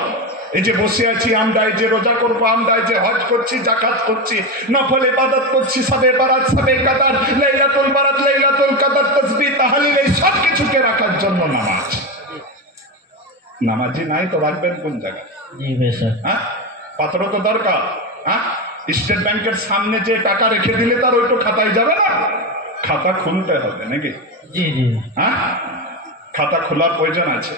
এই যে বসে আছি আমরা, এই যে রোজা করবো আমরা, এই যে হজ করছি, জাকাত করছি, নফল ইবাদত করছি, সবে বারাত, সবে কাদার, লাইলাতুল বারাত, লাইলাতুল কাদার, তাসবিহ, তাহলিল, এই সব কিছুকে রাখার জন্য নামাজ। নামাজি নাই তো রাখবেন কোন জায়গায়? হ্যাঁ, পাত্র তো দরকার। হ্যাঁ, স্টেট ব্যাংকের সামনে যে টাকা রেখে দিলে তার ওইটা খাতায় যাবে না, খাতা খুলতে হবে নাকি? হ্যাঁ, খাতা খোলার প্রয়োজন আছে,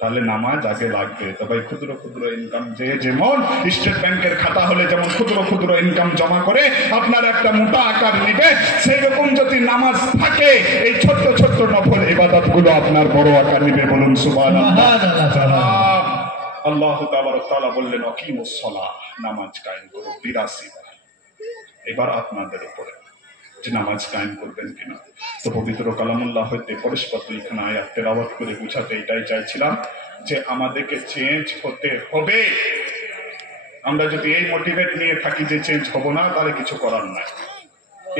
তাহলে নামাজ আগে লাগবে। তবে ক্ষুদ্র ক্ষুদ্র ইনকাম যে যেমন স্টেট ব্যাংকের খাতা হলে যেমন ক্ষুদ্র ক্ষুদ্র ইনকাম জমা করে আপনার একটা মোটা আকার নিবে, সেই রকম যদি নামাজ থাকে এই ছোট্ট ছোট্ট নফল ইবাদত গুলো আপনার বড় আকার নিবে। বলুন সুবহানাল্লাহ। আল্লাহ তাআলা বললেন আকিমুস সালাহ, নামাজ কায়েম করো 82 বার। এবার আপনাদের উপরে যে নামাজ কায়েম করবেন কিনা। তো পবিত্র কালামুল্লাহ হইতে পরস্পর দুইখানা আয়াত তেলাওয়াত করে বুঝাতে এটাই চাইছিলাম যে আমাদেরকে চেঞ্জ হতে হবে। আমরা যদি এই মোটিভেট নিয়ে থাকি যে চেঞ্জ হব না, তাহলে কিছু করার নাই।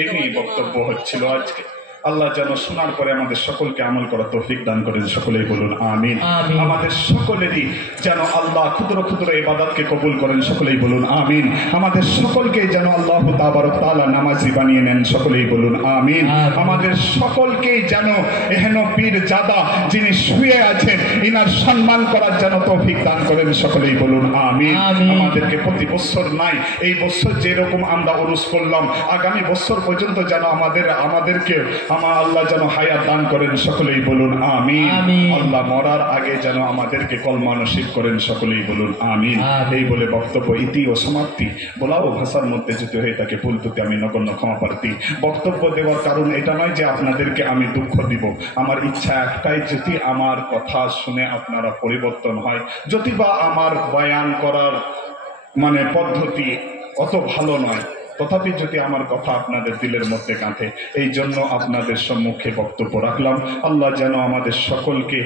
এই নিয়ে বক্তব্য হচ্ছিল আজকে। আল্লাহ যেন শোনার পরে আমাদের সকলকে আমল করার তৌফিক দান করেন, সকলেই বলুন আমিন। আমাদের সকলেরই যেন আল্লাহ ক্ষুদ্র ক্ষুদ্র ইবাদতকে কবুল করেন, সকলেই বলুন আমিন। আমাদের সকলকে যেন আল্লাহ তাবারক তাআলা নামাজি বানিয়ে নেন, সকলেই বলুন আমিন। আমাদের সকলকে যেন এহেন পীর জাদা যিনি শুয়ে আছেন ইনার সম্মান করার যেন তৌফিক দান করেন, সকলেই বলুন আমিন। আমাদেরকে প্রতি বছর নাই, এই বছর যেরকম আমরা উরুস করলাম, আগামী বছর পর্যন্ত যেন আমাদেরকে আমার আল্লাহ যেন হায়াত দান করেন, সকলেই বলুন আমিন। আল্লাহ মরার আগে যেন আমাদেরকে কলমা নসিব করেন, সকলেই বলুন আমিন। এই বলে বক্তব্য ইতি ও সমাপ্তি। বলাও ভাষার মধ্যে যদি হয়ে থাকে ভুল ত্রুটি আমি নগণ্য ক্ষমা প্রার্থী। বক্তব্য দেওয়ার কারণ এটা নয় যে আপনাদেরকে আমি দুঃখ দিব, আমার ইচ্ছা একটাই, যদি আমার কথা শুনে আপনারা পরিবর্তন হয়, যদি বা আমার বয়ান করার পদ্ধতি অত ভালো নয়, তথাপি যদি আমার কথা আপনাদের দিলের মধ্যে গাঁথে, এই জন্য আপনাদের সম্মুখে বক্তব্য রাখলাম। আল্লাহ যেন আমাদের সকলকে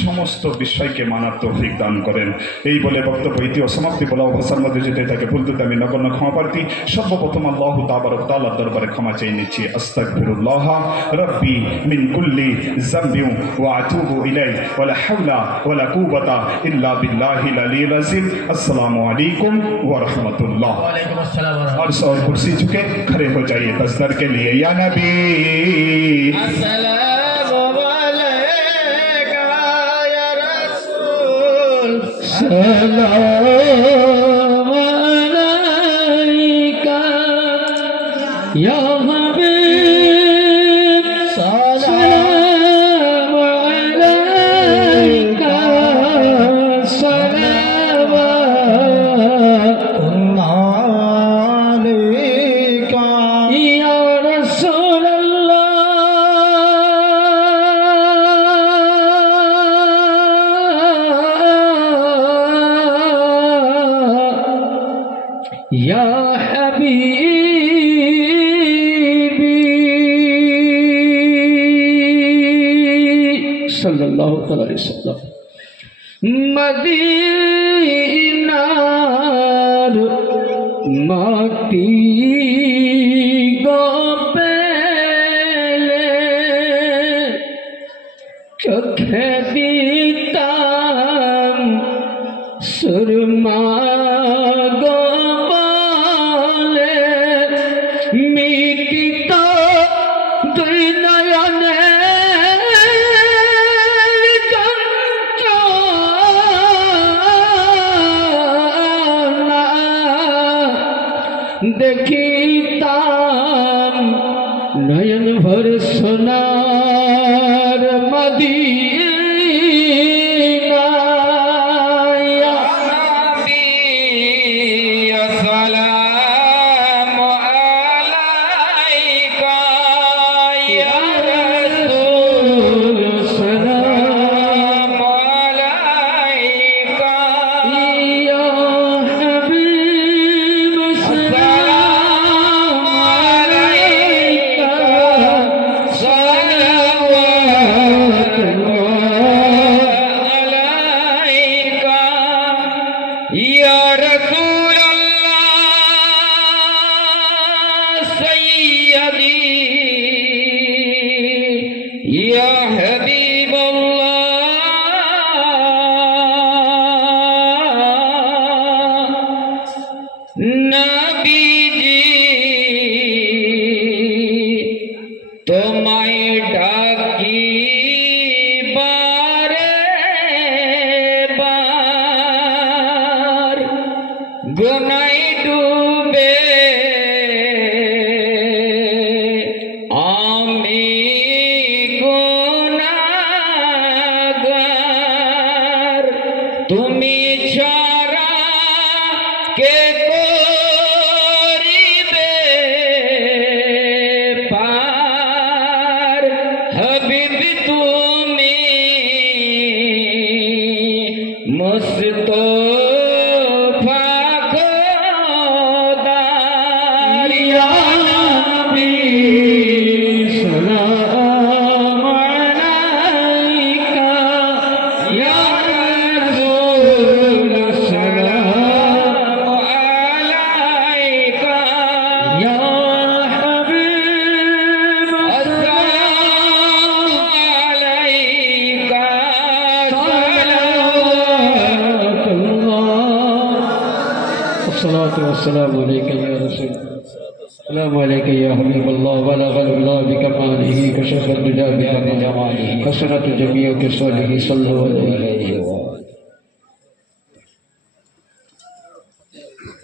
সমস্ত বিষয়কে মানার তৌফিক দান করেন। এই বলে বক্তব্য ইতি ও সমাপ্তি। বলাও ভাষার মধ্যে যেতে থাকে ভুল ত্রুটি আমি নগণ্য ক্ষমা প্রার্থী। সর্বপ্রথম আল্লাহ তাবারক তাআলার দরবারে ক্ষমা চেয়ে নিচ্ছি। আস্তাগফিরুল্লাহ রাব্বি মিন কুল্লি যামবিন ওয়া আতুবু ইলাইহি ওয়া লা হাওলা ওয়া লা কুওয়াতা ইল্লা বিল্লাহিল আলিয়্যিল আযীম। আসসালামু আলাইকুম ওয়া রাহমাতুল্লাহ। ওয়া আলাইকুম আসসালাম ওয়া রাহমাতুল্লাহ। कुर्सी झुके खड़े हो जाइए तस्दर के लिए। या नबी अस्सलामु अलैका या रसूल, सलाम अलैका या हबीब, सलाम अलैका, या हबीबी सल्लल्लाहु अलैहि वसल्लम मदीनार माटी गो पेले चोखे दीताम सुरमा गो बोले मिटी तो दुई नयने देखीताम नयन भर सोनार मदीना या नबी अस्सलामु अलैका या रसूल सलामु अलैका या हबीब या रसूल अल्लाह सय्यदी या हबीब अल्लाह नबी जी तुम्हारे डाकी गुनाई डूबे आमी गुनाहगार तुमी छाड़ा के कोरिबे पार हबीब तुमी मुस्तफा अस्सलामु अलैका या रसूल अस्सलामु अलैका या हबीब अल्लाह बलगल उला बिकमालिही कशफत दुजा बिहा बिजमालिही हसनत जमीअ के सल्लल्लाहु अलैहि व